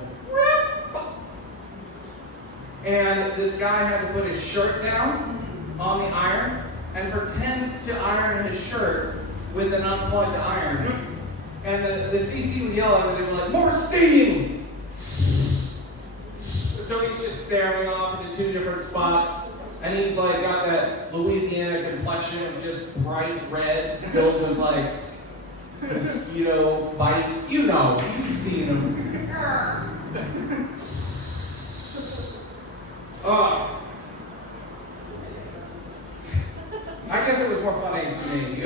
And this guy had to put his shirt down on the iron and pretend to iron his shirt with an unplugged iron. And the CC would yell at him, and they were like, "More steam!" So he's just staring off into two different spots. And he's like got that Louisiana complexion of just bright red filled with like mosquito bites. You've seen them. I guess it was more funny to me.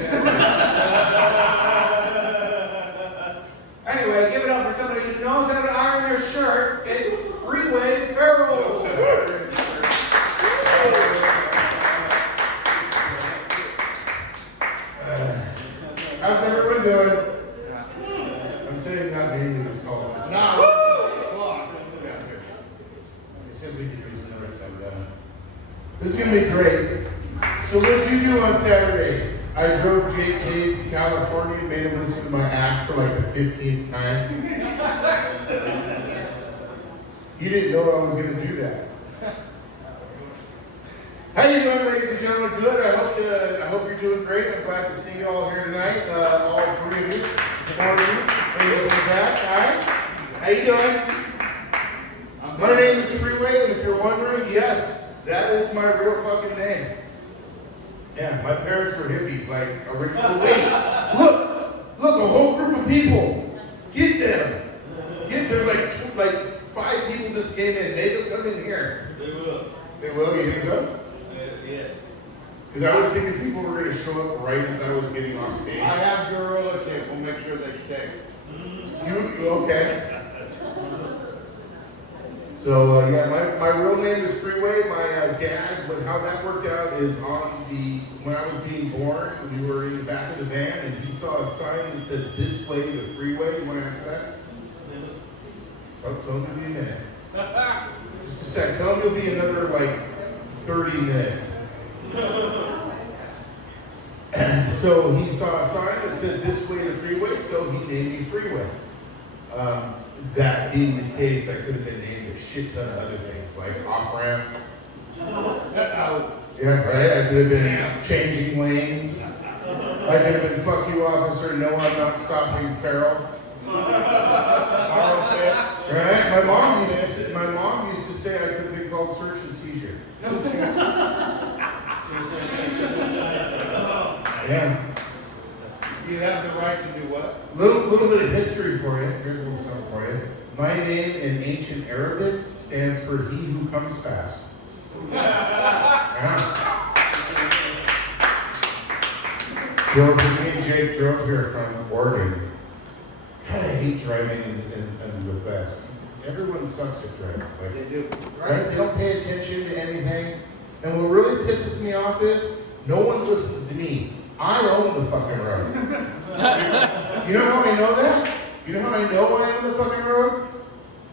Anyway, give it up for somebody who knows how to iron their shirt. It's Freeway Farrell. How's everyone doing? I'm saying not being in this call. No. They said we could use another stuff. This is gonna be great. So what'd you do on Saturday? I drove Jake Hayes to California and made him listen to my act for like the 15th time. He didn't know I was gonna do that. How you doing, ladies and gentlemen? Good. I hope you're doing great. I'm glad to see you all here tonight. All three of you, four of you, ladies in the back. Hi. How you doing? My name is Freeway, and if you're wondering, yes, that is my real fucking name. Yeah, my parents were hippies, like original. Wait, look, a whole group of people. Get them. There's like 5 people just came in. They don't come in here. They will. They will. You think so? Yes. Because I was thinking people were going to show up right as I was getting off stage. I have gorilla tape. We'll make sure they stay. You okay? So yeah, my real name is Freeway. My dad, how that worked out is when I was being born, we were in the back of the van, and he saw a sign that said "This way to Freeway." You want to answer that? Tell him to be a minute. Just a sec. Tell him it'll be another like 30 minutes. So he saw a sign that said "This way to Freeway," so he named me Freeway. That being the case, I could have been named a shit ton of other things, like off-ramp. Yeah, right? I could have been changing lanes. I could have been "Fuck you, officer, no, I'm not stopping Farrell." Right? My mom used to say I could have been called search and seizure. Yeah. You have the right to do what? Little bit of history for you. Here's a little something for you. My name in ancient Arabic stands for "He who comes fast." Yeah. Me and Jake drove here from Oregon. God, I hate driving in the West. Everyone sucks at driving. Like, They do. right? They don't pay attention to anything. And what really pisses me off is no one listens to me. I own the fucking road. You know how I know that? You know how I know I own the fucking road?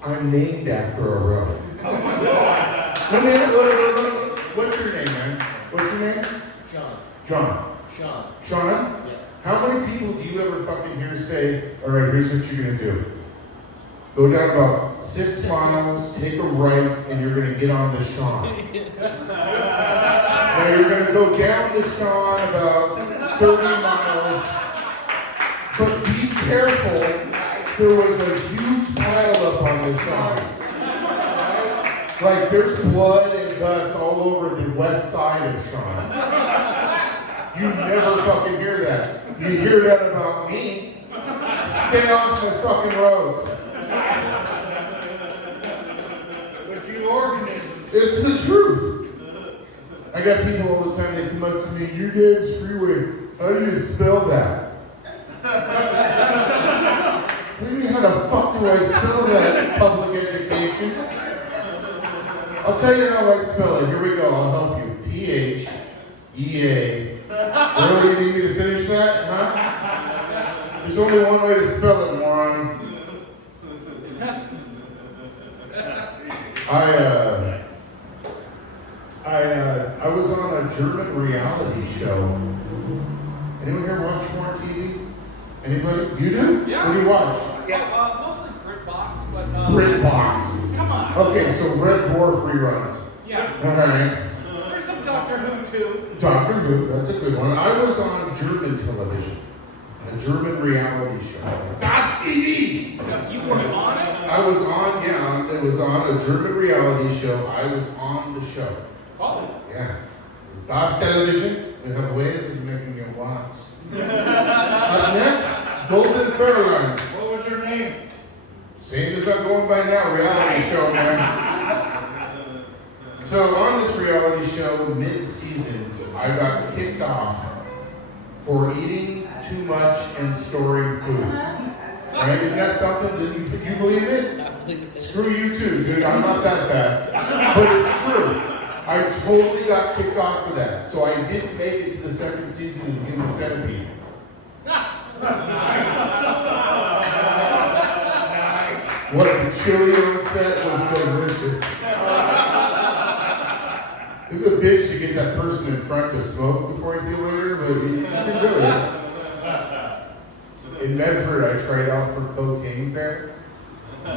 I'm named after a road. Look. What's your name, man? What's your name? John. Sean? Yeah. How many people do you ever fucking hear say, all right, here's what you're gonna do. Go down about 6 miles, take a right, and you're gonna get on the Sean. Now you're gonna go down the Sean about 30 miles, but be careful, there was a huge pile up on the Sean. Like there's blood and guts all over the west side of Sean. You never fucking hear that. You hear that about me. Stay off the fucking roads. But you organism. It's the truth. I got people all the time, they come up to me, your name's Freeway. How do you spell that? What do you mean, how the fuck do I spell that, public education? I'll tell you how I spell it. Here we go, I'll help you. P-H-E-A. Really, you need me to finish that, huh? There's only one way to spell it, moron. I was on a German reality show. Anyone here watch foreign TV? Anybody? You do? Yeah. What do you watch? Yeah, mostly BritBox, but BritBox. come on. Okay, so Red Dwarf reruns. Yeah. All right. There's some Doctor Who too. Doctor Who, that's a good one. I was on German television, a German reality show. Das TV! No, you weren't on it? I was on, yeah, it was on a German reality show. I was on the show. Oh. Yeah. It was Das Television. We have ways of making you watch. Up next, Golden Fairlines. What was your name? Same as I'm going by now, reality show, man. So on this reality show, mid-season, I got kicked off for eating too much and storing food. Right? Isn't that something? Do you believe it? Screw you too, dude. I'm not that fat. But it's true. I totally got kicked off for that. So I didn't make it to the second season of Human Centipede. What the chili on set was delicious. This is a bitch to get that person in front to smoke before I feel later, but you can do it. In Medford, I tried out for Cocaine Bear.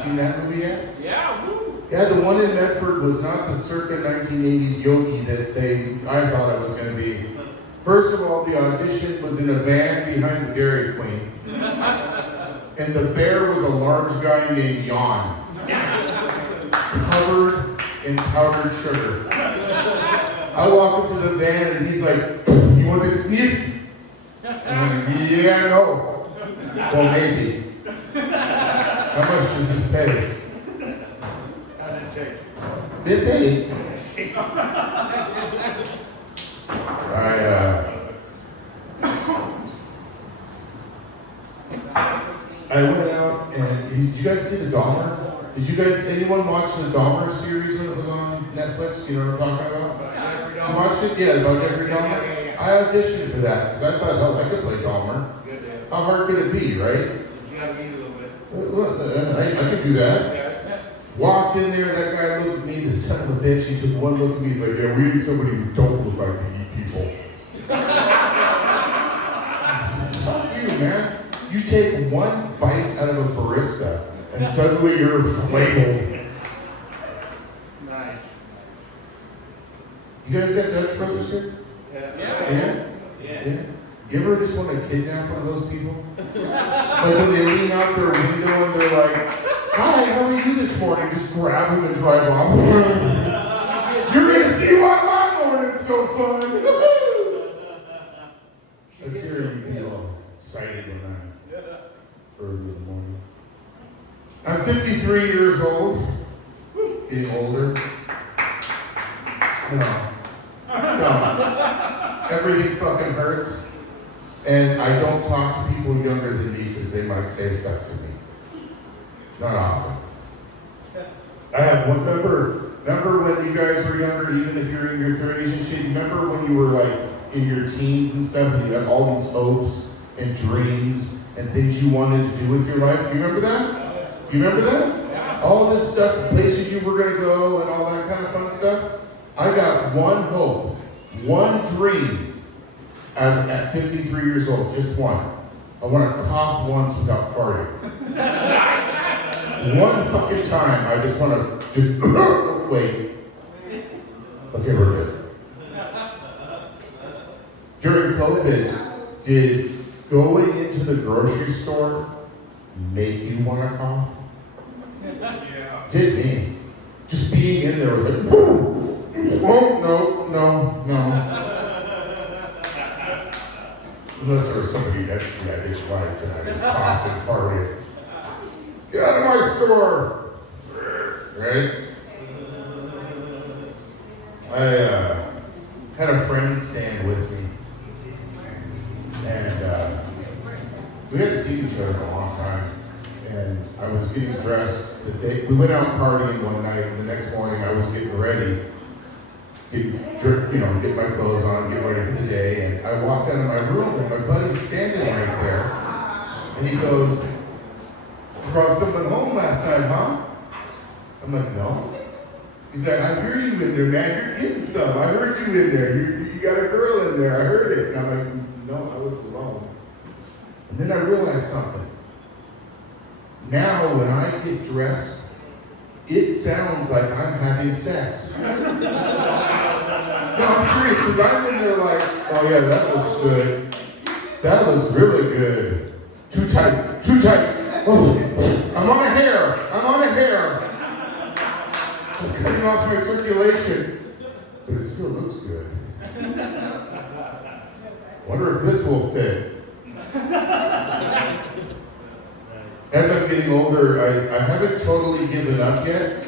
Seen that movie yet? Yeah, woo. Yeah, the one in Medford was not the circa 1980s Yogi that I thought it was going to be. First of all, the audition was in a van behind the Dairy Queen. And the bear was a large guy named Jan. Covered in powdered sugar. I walk up to the van and he's like, "You want to sniff?" I'm like, "Yeah, no." "Well, maybe. How much does this pay?" How did it take? They paid. I went out and did you guys see the Dahmer? Anyone watch the Dahmer series when it was on Netflix? You know what I'm talking about? You watched it? Yeah, about Jeffrey Dahmer. I auditioned for that because I thought, hell, I could play Dahmer. How hard could it be, right? You gotta eat a little bit. Well, I could do that. Walked in there, that guy looked at me, the son of a bitch. He took one look at me, he's like, "Yeah, we need somebody who don't look like they eat people." Fuck you, man. You take one bite out of a barista, and suddenly you're labeled. Nice. You guys got Dutch brothers here? Yeah? You ever just want to kidnap one of those people? Like when they lean out their window and they're like, "Hi, how are you this morning?" Just grab them and drive off. You're gonna see why my morning's so fun. I dare you be all excited when I'm early in the morning. I'm 53 years old, getting older. No. Everything fucking hurts. And I don't talk to people younger than me because they might say stuff to me. Not often. I have one remember when you guys were younger, even if you're in your 30s and shit, remember when you were like in your teens and stuff and you had all these hopes and dreams and things you wanted to do with your life? You remember that? You remember that? All this stuff, places you were going to go and all that kind of fun stuff? I got one hope, one dream at 53 years old, just one. I want to cough once without farting. One fucking time, I just want to just, wait. Okay, we're good. During COVID, did going into the grocery store make you want to cough? Yeah. Did me. Just being in there was like, oh, no. Unless there was somebody next to me I disliked and I just coughed and farted. Get out of my store! Right? I had a friend stand with me. And we hadn't seen each other in a long time. And I was getting dressed the day, we went out partying one night, and the next morning I was getting ready. Get my clothes on, get ready for the day, and I walked out of my room and my buddy's standing right there, and he goes, "You brought someone home last night, huh?" I'm like, "No." He's like, "I hear you in there, man, you're getting some, I heard you in there, you got a girl in there, I heard it." And I'm like, "No, I was alone." And then I realized something. Now when I get dressed, it sounds like I'm having sex. No, I'm serious, because I'm in there like, "Oh yeah, that looks good. That looks really good. Too tight. Oh, I'm on a hair. I'm cutting off my circulation, but it still looks good. Wonder if this will fit." As I'm getting older, I haven't totally given up yet,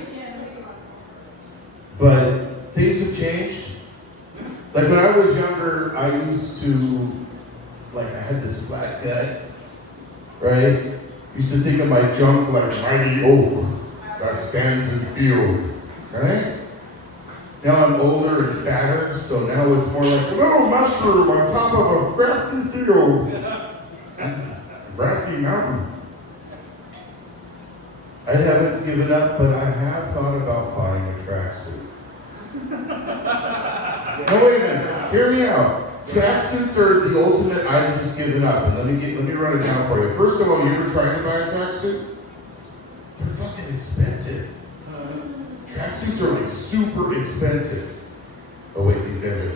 but things have changed. Like when I was younger, I used to like I had this flat gut, right? Used to think of my junk like mighty oak that stands in the field, right? Now I'm older and fatter, so now it's more like a little mushroom on top of a grassy field. Grassy mountain. I haven't given up, but I have thought about buying a tracksuit. No, wait a minute. Hear me out. Tracksuits are the ultimate I've just given up. And let me run it down for you. First of all, you ever tried to buy a tracksuit? They're fucking expensive. Tracksuits are like super expensive. Oh wait, these guys are.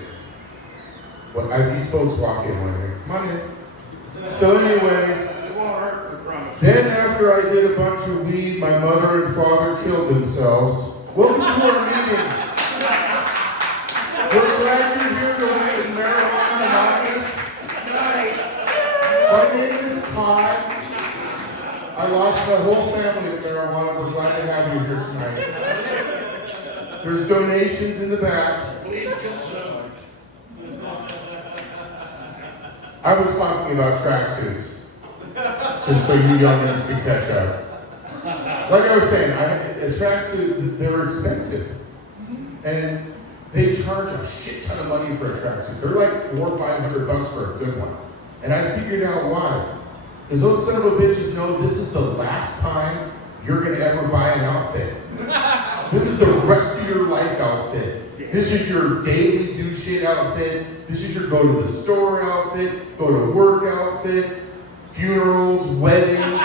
Well, as these folks walk in, I'm like, come on in. So anyway, then after I did a bunch of weed, my mother and father killed themselves. Welcome to our meeting. We're glad you're here to read Marijuana Anonymous. My name is Todd. I lost my whole family to marijuana. We're glad to have you here tonight. There's donations in the back. Please consume. I was talking about tracksuits, just so you youngins can catch up. Like I was saying, a tracksuit, they're expensive. And they charge a shit ton of money for a tracksuit. They're like $400 or $500 for a good one. And I figured out why. Because those son of a bitches know this is the last time you're gonna ever buy an outfit. This is the rest of your life outfit. This is your daily do shit outfit. This is your go to the store outfit, go to work outfit, funerals, weddings,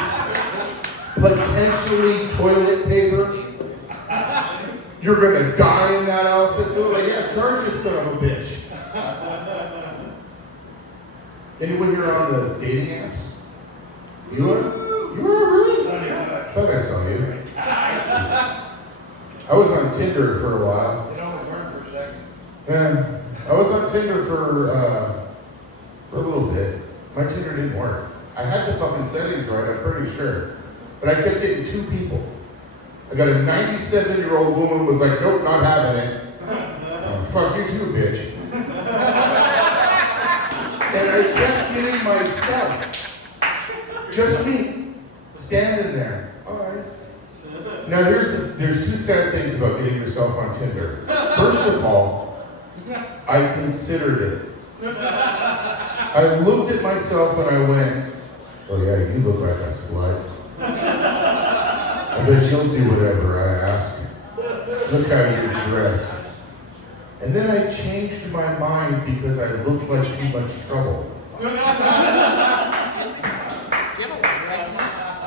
potentially toilet paper. You're gonna die in that outfit. So like, yeah, charge you son of a bitch. Anyone here on the dating apps? You are? You are really? I thought I saw you. I was on Tinder for a while. It only worked for a second. Yeah, I was on Tinder for a little bit. My Tinder didn't work. I had the fucking settings right, I'm pretty sure. But I kept getting two people. I got a 97-year-old woman was like, nope, not having it. Fuck you too, bitch. And I kept getting myself, just me, standing there. All right. Now there's two sad things about getting yourself on Tinder. First of all, I considered it. I looked at myself and I went, oh yeah, you look like a slut. I bet you'll do whatever I ask. Look how you're dressed. And then I changed my mind because I looked like too much trouble.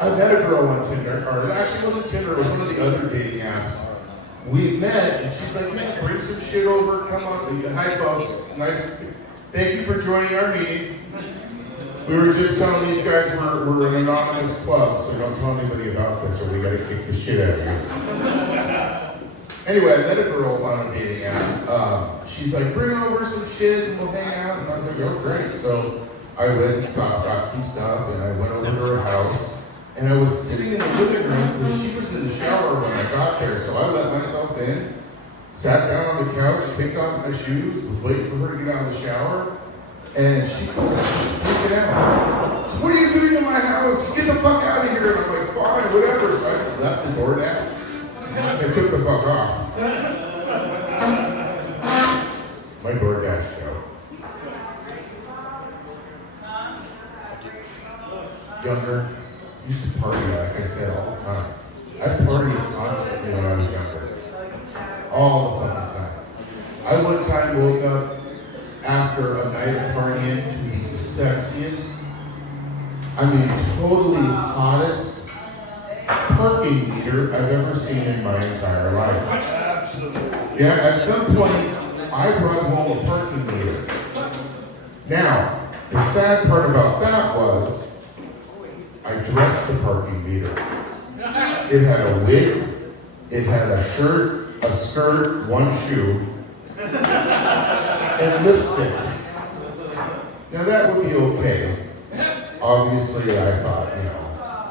I met a girl on Tinder, or it actually wasn't Tinder, it was one of the other dating apps. We met, and she's like, yeah, bring some shit over, come on. Hi folks, nice, thank you for joining our meeting. We were just telling these guys we're an anonymous club, so don't tell anybody about this or we gotta kick the shit out of you. Anyway, I met a girl on a dating app. She's like, bring over some shit and we'll hang out. And I was like, oh, great. So I went and got some stuff and I went over to her house. And I was sitting in the living room because she was in the shower when I got there. So I let myself in, sat down on the couch, picked off my shoes, was waiting for her to get out of the shower. And she comes out, she's freaking out. So, what are you doing in my house? Get the fuck out of here. And I'm like, fine, whatever. So I just left the door down. And took the fuck off. My DoorDash joke. Younger, used to party, like I said, all the time. I partied constantly when I was younger. All the fucking time. I one time woke up after a night of partying to the sexiest, I mean totally hottest parking meter I've ever seen in my entire life. Absolutely. Yeah, at some point, I brought home a parking meter. Now, the sad part about that was, I dressed the parking meter. It had a wig, it had a shirt, a skirt, one shoe, and lipstick. Now that would be okay. Obviously, I thought,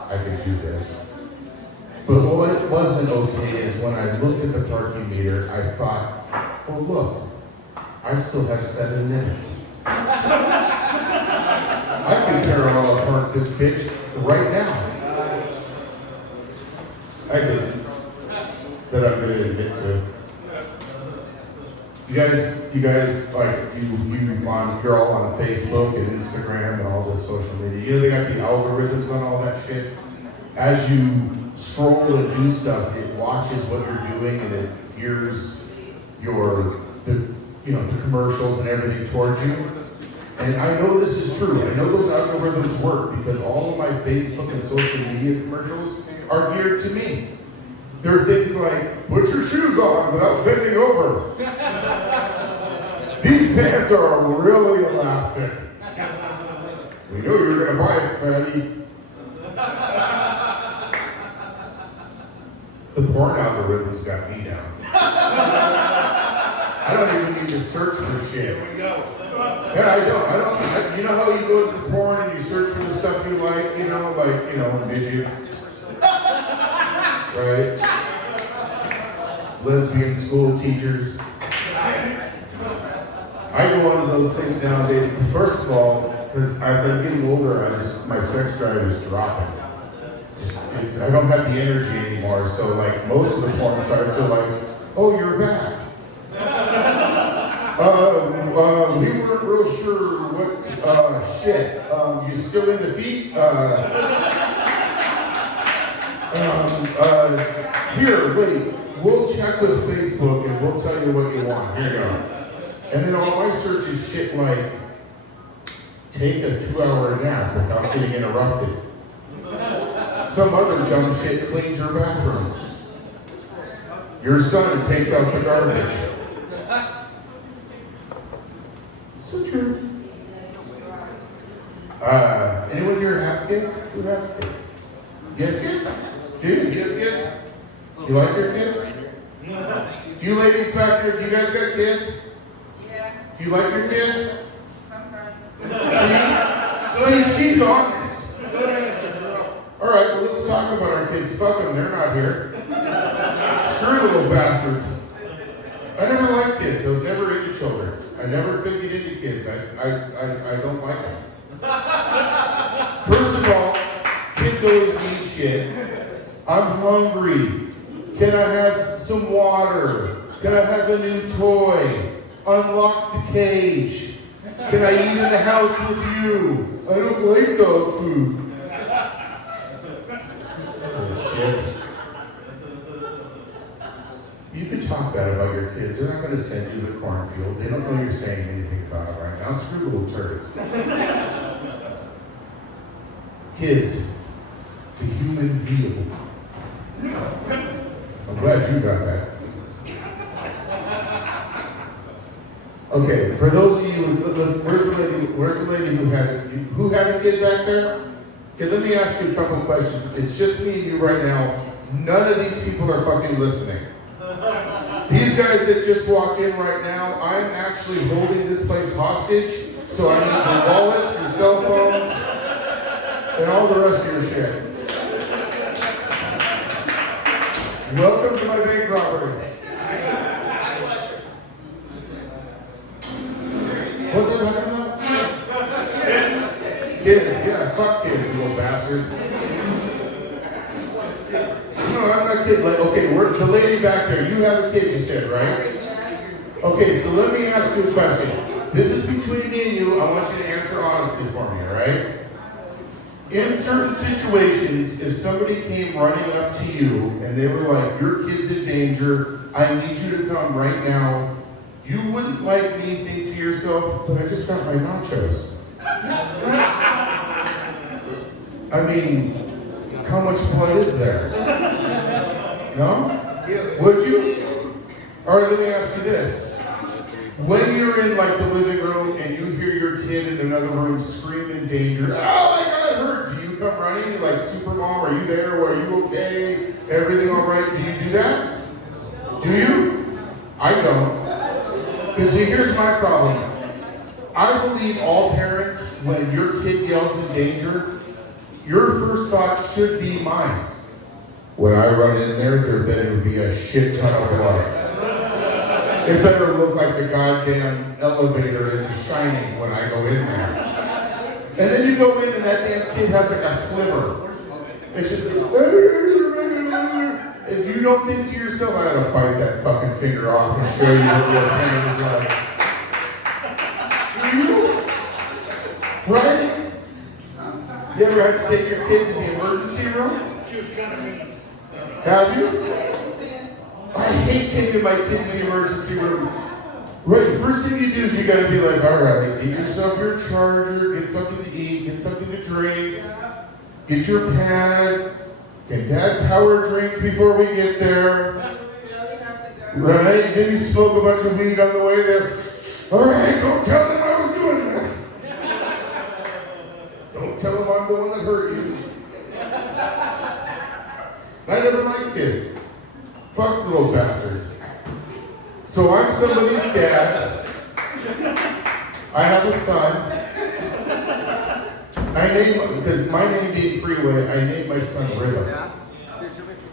I could do this. But what wasn't okay is when I looked at the parking meter, I thought, well look, I still have 7 minutes. parallel park this bitch right now. I didn't. That I'm gonna admit to. You guys, like, you're all on Facebook and Instagram and all this social media. You know, they got the algorithms on all that shit. As you scroll and do stuff, it watches what you're doing and it gears the commercials and everything towards you. And I know this is true. I know those algorithms work because all of my Facebook and social media commercials are geared to me. There are things like, put your shoes on without bending over. These pants are really elastic. We know you're gonna buy it, fatty. The porn algorithms got me down. I don't even need to search for shit. Here we go. Yeah, I don't. You know how you go to the porn and you search for the stuff you like, midget, right? Lesbian school teachers. I go onto those things nowadays. First of all, because as I'm getting older, my sex drive is dropping. I don't have the energy anymore. So like most of the porn sites are like, "Oh, you're back." We weren't real sure what shit. You still into feet? Here, wait. We'll check with Facebook and we'll tell you what you want. Here you go. And then all my search is shit like, take a 2-hour nap without getting interrupted. Some other dumb shit cleans your bathroom. Your son takes out the garbage. So true. Anyone here have kids? Who has kids? You have kids? Dude, you have kids? You like your kids? You ladies back there, do you guys got kids? Yeah. Do you like your kids? Sometimes. See, she's honest. Good answer, girl. All right, well, let's talk about our kids. Fuck them, they're not here. Screw the little bastards. I never liked kids. I was never into children. I never could get into kids. I don't like them. First of all, kids always need shit. I'm hungry. Can I have some water? Can I have a new toy? Unlock the cage. Can I eat in the house with you? I don't like dog food. Oh, shit. You can talk bad about your kids. They're not going to send you to the cornfield. They don't know you're saying anything about it right now. Screw little turds. Kids, the human veal. I'm glad you got that. Okay, for those of you, where's the lady who had a kid back there? Okay, let me ask you a couple questions. It's just me and you right now. None of these people are fucking listening. These guys that just walked in right now, I'm actually holding this place hostage, so I need your wallets, your cell phones, and all the rest of your shit. Welcome to my bank robbery. What's it talking about? Kids, yeah, fuck kids, you little bastards. No, I'm not kidding. Okay, the lady back there, you have a kid, you said, right? Okay, so let me ask you a question. This is between me and you. I want you to answer honestly for me, all right? In certain situations, if somebody came running up to you and they were like, your kid's in danger, I need you to come right now, you wouldn't likely think to yourself, but I just got my nachos. I mean, how much blood is there? No? Would you? All right, let me ask you this. When you're in like the living room and you hear your kid in another room scream in danger, oh my God, it hurt. Do you come running like Supermom? Are you there? Are you okay? Everything all right? Do you do that? Do you? I don't. Because see, here's my problem. I believe all parents, when your kid yells in danger, your first thought should be mine. When I run in there better be a shit ton of blood. It better look like the goddamn elevator in The Shining when I go in there. And then you go in and that damn kid has like a sliver. It's just like, if you don't think to yourself, I gotta bite that fucking finger off and show you what real pain is like. Do you? Right? You ever had to take your kid to the emergency room? She was kind of mean. Have you? I hate taking my kid to the emergency room. Right, first thing you do is you gotta be like, all right, get yourself your charger, get something to eat, get something to drink, get your pad, get Dad power drink before we get there. Right, then you smoke a bunch of weed on the way there. All right, don't tell them I was doing this. Don't tell them I'm the one that hurt you. I never liked kids. Fuck little bastards. So I'm somebody's dad. I have a son. Because my name being Freeway, I named my son Rhythm.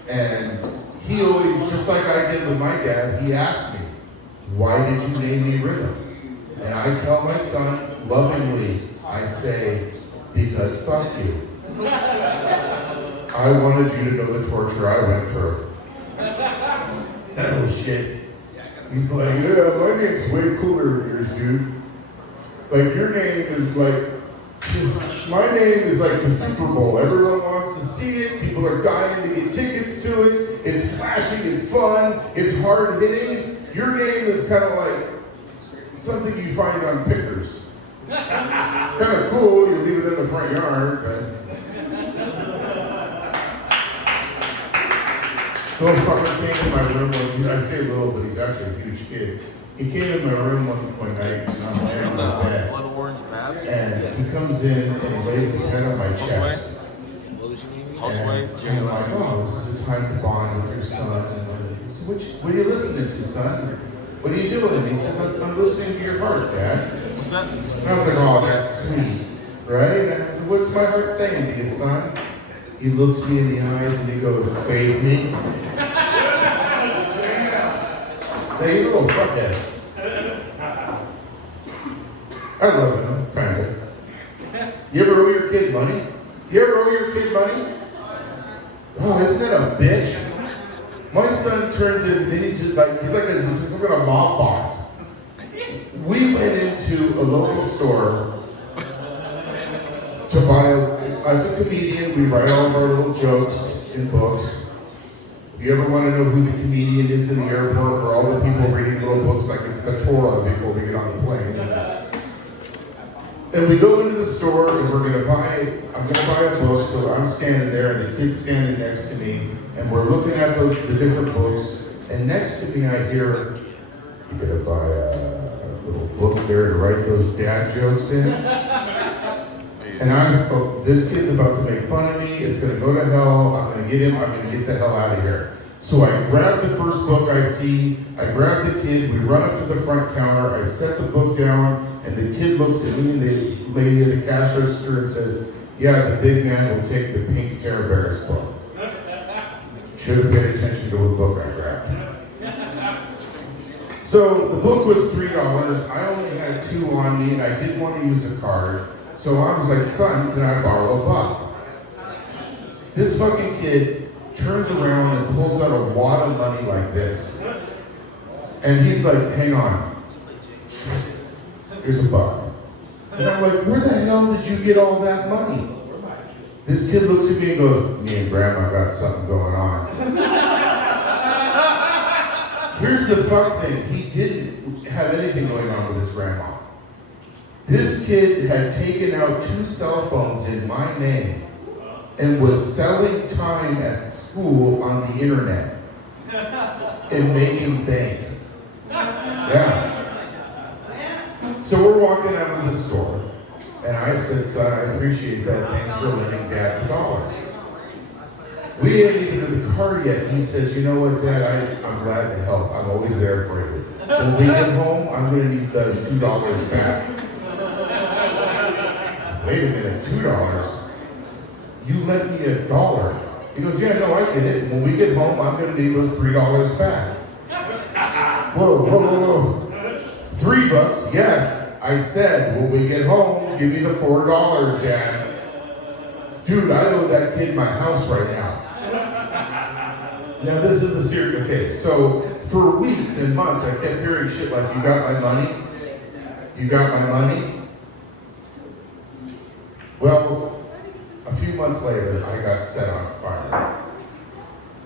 And he always, just like I did with my dad, he asked me, why did you name me Rhythm? And I tell my son lovingly, I say, because fuck you. I wanted you to know the torture I went through. That little shit. He's like, yeah, my name's way cooler than yours, dude. Like, your name is like, my name is like the Super Bowl. Everyone wants to see it. People are dying to get tickets to it. It's flashy, it's fun, it's hard hitting. Your name is kind of like something you find on pickers. Kind of cool, you leave it in the front yard, but little fucker came in my room I say little, but he's actually a huge kid. He came in my room one night, and I'm laying on my bed. And he comes in and he lays his head on my chest. And I'm like, oh, this is a time to bond with your son. And he said, what are you listening to, son? What are you doing? And he said, I'm listening to your heart, Dad. What's that? And I was like, oh, that's sweet, right? And I said, what's my heart saying to you, son? He looks me in the eyes and he goes, save me. Hey, he's a little fuckhead. I love him, kind of. You ever owe your kid money? You ever owe your kid money? Oh, isn't that a bitch? My son turns into like, he's like some kind of mob boss. We went into a local store to buy, as a comedian, we write all of our little jokes in books. If you ever want to know who the comedian is in the airport, or all the people reading little books like it's the Torah before we get on the plane. And we go into the store and I'm gonna buy a book, so I'm standing there and the kid's standing next to me, and we're looking at the different books, and next to me I hear, you gotta buy a little book there to write those dad jokes in. And this kid's about to make fun of me, it's gonna go to hell, I'm gonna get the hell out of here. So I grab the first book I see, I grab the kid, we run up to the front counter, I set the book down, and the kid looks at me and the lady at the cash register and says, yeah, the big man will take the pink Care Bears book. Should have paid attention to what book I grabbed. So the book was $3, I only had 2 on me and I didn't want to use a card. So I was like, son, can I borrow a buck? This fucking kid turns around and pulls out a wad of money like this. And he's like, hang on. Here's a buck. And I'm like, where the hell did you get all that money? This kid looks at me and goes, me and Grandma got something going on. Here's the fuck thing. He didn't have anything going on with his grandma. This kid had taken out 2 cell phones in my name and was selling time at school on the internet and making bank. Yeah. So we're walking out of the store, and I said, son, I appreciate that. Thanks for lending Dad $1. We ain't even in the car yet. He says, you know what, Dad, I'm glad to help. I'm always there for you. When we get home, I'm gonna need those $2 back. Wait a minute, $2? You lent me $1. He goes, yeah, no, I get it. When we get home, I'm gonna need those $3 back. Whoa. $3, yes. I said, when we get home, give me the $4, Dad. Dude, I owe that kid my house right now. Now this is the serious, okay, so for weeks and months I kept hearing shit like, you got my money? You got my money? Well, a few months later, I got set on fire.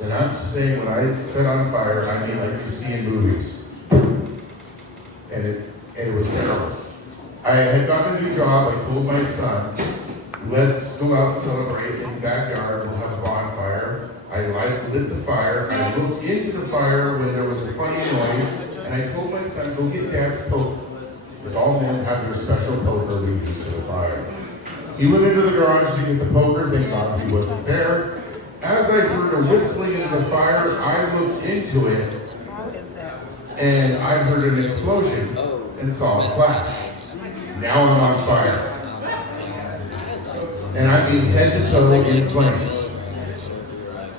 And I'm saying when I set on fire, I mean like you see in movies. And it was terrible. I had gotten a new job. I told my son, let's go out and celebrate in the backyard. We'll have a bonfire. I lit the fire. I looked into the fire when there was a funny noise. And I told my son, go get Dad's poker. Because all men have their special poker we use for the fire. He went into the garage to get the poker. Thank God he wasn't there. As I heard a whistling in the fire, I looked into it. And I heard an explosion and saw a flash. Now I'm on fire. And I mean head to toe in flames.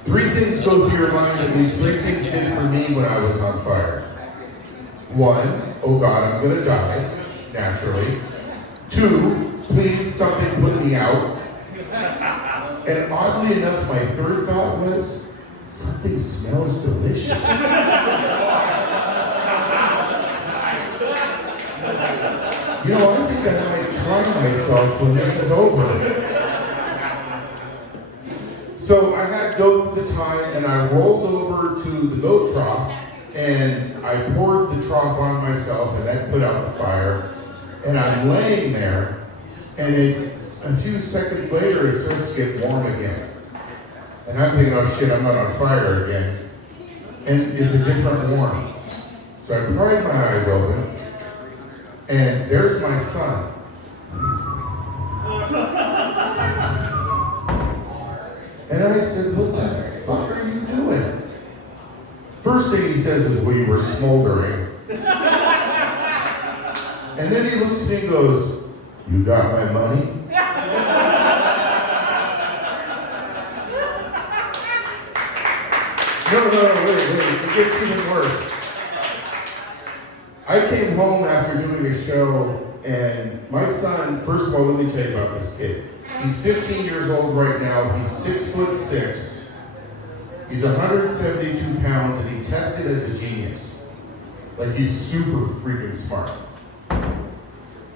3 things go through your mind, at least 3 things did for me when I was on fire. 1, oh God, I'm gonna die, naturally. 2, please something put me out. And oddly enough, my third thought was, something smells delicious. You know, I think I might try myself when this is over. So I had goats at the time, and I rolled over to the goat trough, and I poured the trough on myself, and that put out the fire. And I'm laying there, and a few seconds later, it starts to get warm again. And I'm thinking, oh shit, I'm not on fire again. And it's a different warm. So I pried my eyes open, and there's my son. And I said, what the fuck are you doing? First thing he says is, well, you were smoldering. And then he looks at me and goes, you got my money? No, wait, it gets even worse. I came home after doing a show, and my son, first of all, let me tell you about this kid. He's 15 years old right now. He's 6'6". He's 172 pounds, and he tested as a genius. Like, he's super freaking smart.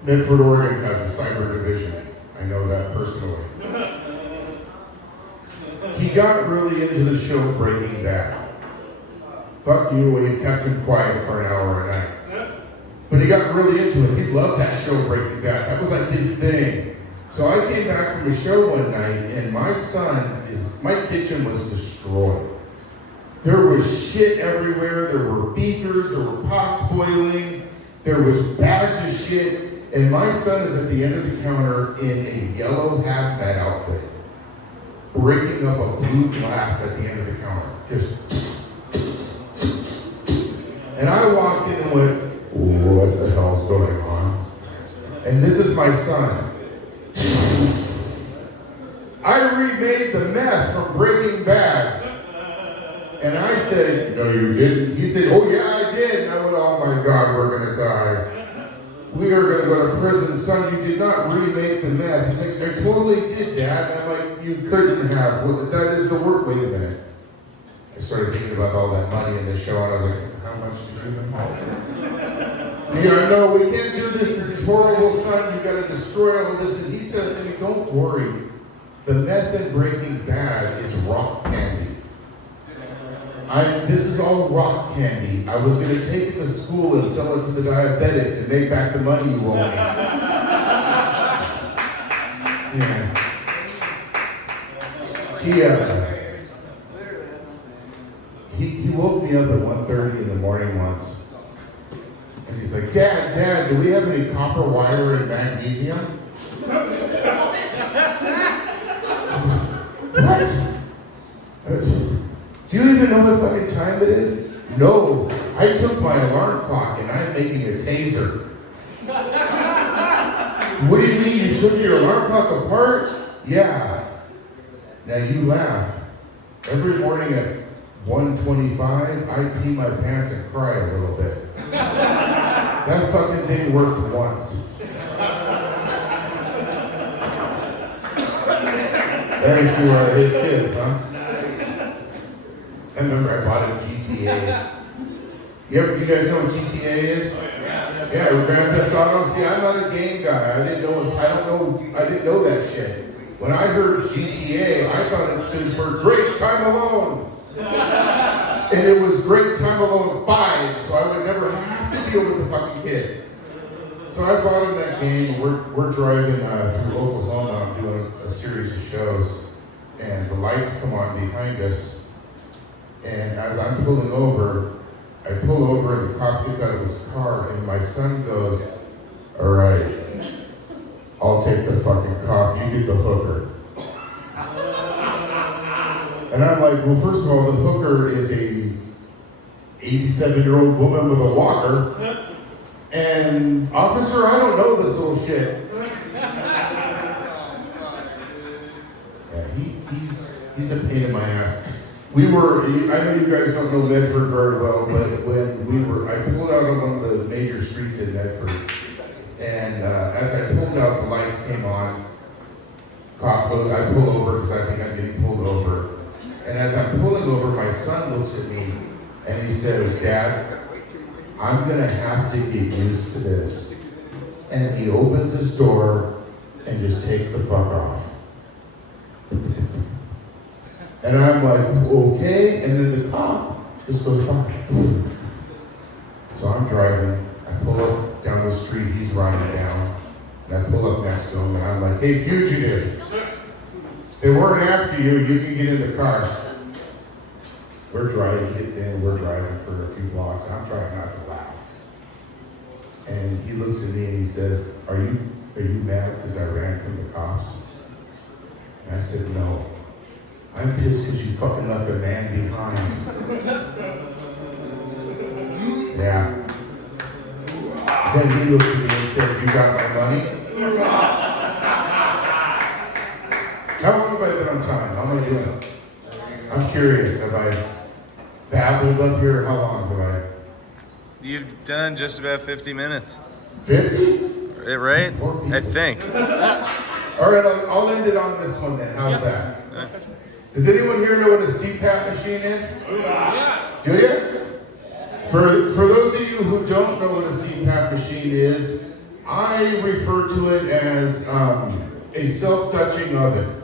Medford, Oregon has a cyber division. I know that personally. He got really into the show Breaking Bad. Fuck you, he kept him quiet for an hour a night. But he got really into it. He loved that show Breaking Bad. That was like his thing. So I came back from the show one night, and my kitchen was destroyed. There was shit everywhere. There were beakers, there were pots boiling, there was bags of shit, and my son is at the end of the counter in a yellow hazmat outfit, breaking up a blue glass at the end of the counter. Just. And I walked in and went, what the hell's going on? And this is my son. I remade the meth from Breaking Bad. And I said, no, you didn't. He said, oh yeah, I did. And I went, oh my God, we're gonna die. We are gonna go to prison. Son, you did not remake the meth. He's like, I totally did, Dad. And I'm like, you couldn't have. That is the work. Wait a minute. I started thinking about all that money in the show, and I was like, how much did you make? Yeah, no, we can't do this. This is horrible, son. You gotta destroy all of this. And he says to me, don't worry. The meth in Breaking Bad is rock candy. This is all rock candy. I was gonna take it to school and sell it to the diabetics and make back the money you owe me. Yeah. He woke me up at 1:30 in the morning once. And he's like, Dad, do we have any copper wire and magnesium? What? Do you even know what fucking time it is? No. I took my alarm clock and I'm making a taser. What do you mean you took your alarm clock apart? Yeah. Now you laugh. Every morning at 1:25, I pee my pants and cry a little bit. That fucking thing worked once. There you see where I hit kids, huh? I remember I bought a GTA. You guys know what GTA is? Yeah, Grand Theft Auto. See, I'm not a game guy. I didn't know that shit. When I heard GTA, I thought it stood for Great Time Alone. And it was Great Time Alone 5, so I would never have to deal with the fucking kid. So I bought him that game. We're driving through Oklahoma. I'm doing a series of shows, and the lights come on behind us. And as I'm pulling over, I pull over, and the cop gets out of his car, and my son goes, "All right, I'll take the fucking cop. You get the hooker." And I'm like, well, first of all, the hooker is a 87-year-old woman with a walker. And officer, I don't know this little shit. Yeah, he's a pain in my ass. I know you guys don't know Medford very well, but when I pulled out on one of the major streets in Medford, and as I pulled out, the lights came on. I pull over because I think I'm getting pulled over. And as I'm pulling over, my son looks at me and he says, "Dad, I'm gonna have to get used to this." And he opens his door and just takes the fuck off. And I'm like, okay, and then the cop just goes by. So I'm driving, I pull up down the street, he's riding down, and I pull up next to him and I'm like, "Hey, fugitive, they weren't after you, you can get in the car." We're driving, he gets in, we're driving for a few blocks, and I'm trying not to laugh. And he looks at me and he says, Are you mad because I ran from the cops?" And I said, "No. I'm pissed because you fucking left a man behind." Yeah. Then he looked at me and said, "You got my money?" How long have I been on time? How am I doing? I'm curious. Have I babbled up here? How long have I? You've done just about 50 minutes. 50? Right? I think. All right, I'll end it on this one then. How's that? Does anyone here know what a CPAP machine is? Yeah. Do you? For those of you who don't know what a CPAP machine is, I refer to it as a self-touching oven.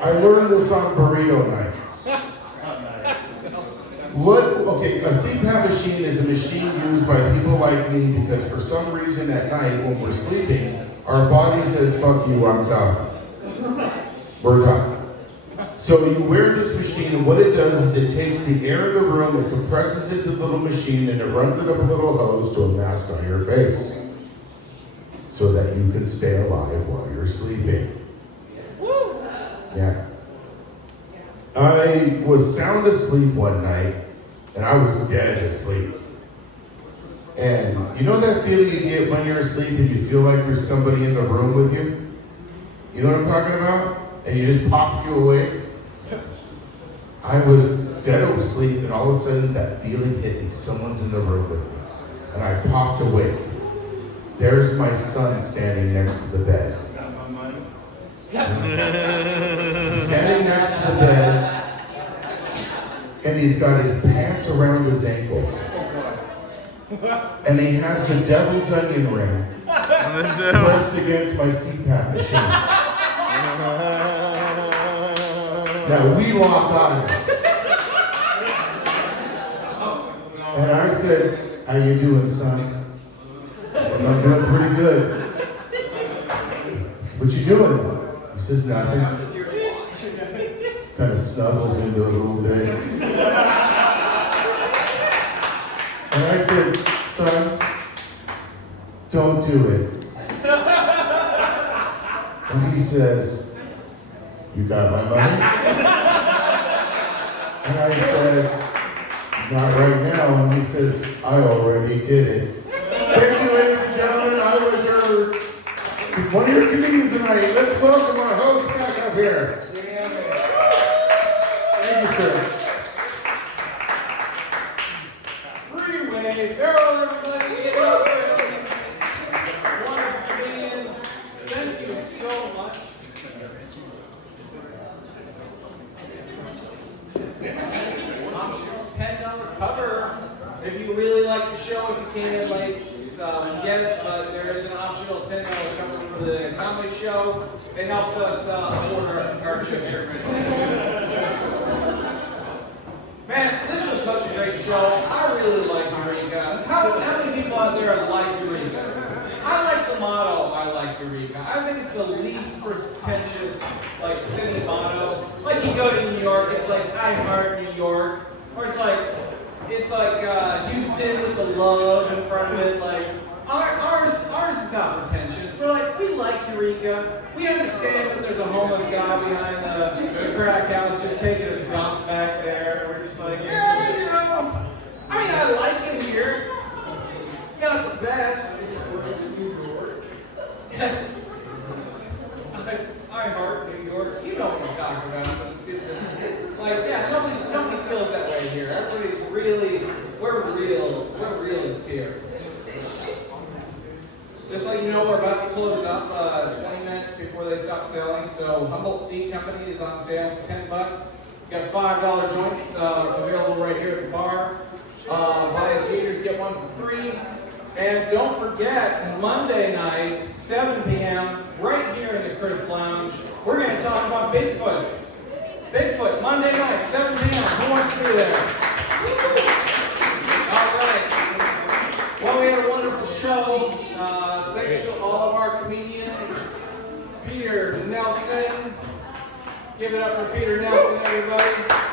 I learned this on burrito night. A CPAP machine is a machine used by people like me because for some reason at night when we're sleeping, our body says, "Fuck you, I'm done. We're done." So you wear this machine, and what it does is it takes the air in the room, it compresses it to the little machine, and it runs it up a little hose to a mask on your face so that you can stay alive while you're sleeping. Yeah. I was sound asleep one night, and I was dead asleep. And you know that feeling you get when you're asleep and you feel like there's somebody in the room with you? You know what I'm talking about? And you just pops you awake? I was dead asleep, and all of a sudden that feeling hit me. Someone's in the room with me. And I popped awake. There's my son standing next to the bed. He's standing next to the bed, and he's got his pants around his ankles. And he has the devil's onion ring pressed against my CPAP machine. Now we lock eyes. And I said, "How you doing, son?" He says, "I'm doing pretty good." I said, "What you doing?" He says, "Nothing." Kind of snuggles into it a little bit. And I said, "Son, don't do it." And he says, "You got my money?" And I said, "Not right now." And he says, "I already did it." Thank you, ladies and gentlemen. I wish one of your comedians tonight. Let's welcome our host back up here. Thank you, sir. get it, but there is an optional $10 cover for the comedy show. It helps us afford our trip here. Man, this was such a great show. I really like Eureka. How many people out there like Eureka? I like the motto, I like Eureka. I think it's the least pretentious, like, city motto. Like, you go to New York, it's like, I heart New York. Or it's like Houston with the love in front of it. Like, ours is not pretentious. We're like, we like Eureka. We understand that there's a homeless guy behind the crack house just taking a dump back there. We're just like, yeah, you know, I mean, I like it here. It's not the best. I heart New York. You know what I'm talking about. I'm stupid. Like, yeah, nobody feels that way here. Everybody's really, we're realists here. Just so you know, we're about to close up 20 minutes before they stop selling. So Humboldt Seed Company is on sale for $10. We got $5 joints available right here at the bar. Buy Jeters, get one for free. And don't forget, Monday night, 7 p.m., right here in the Crisp Lounge, we're going to talk about Bigfoot. Bigfoot, Monday night, 7 p.m. Who wants to be there? All right. Well, we had a wonderful show. Thanks to all of our comedians. Peter Nelson. Give it up for Peter Nelson, everybody.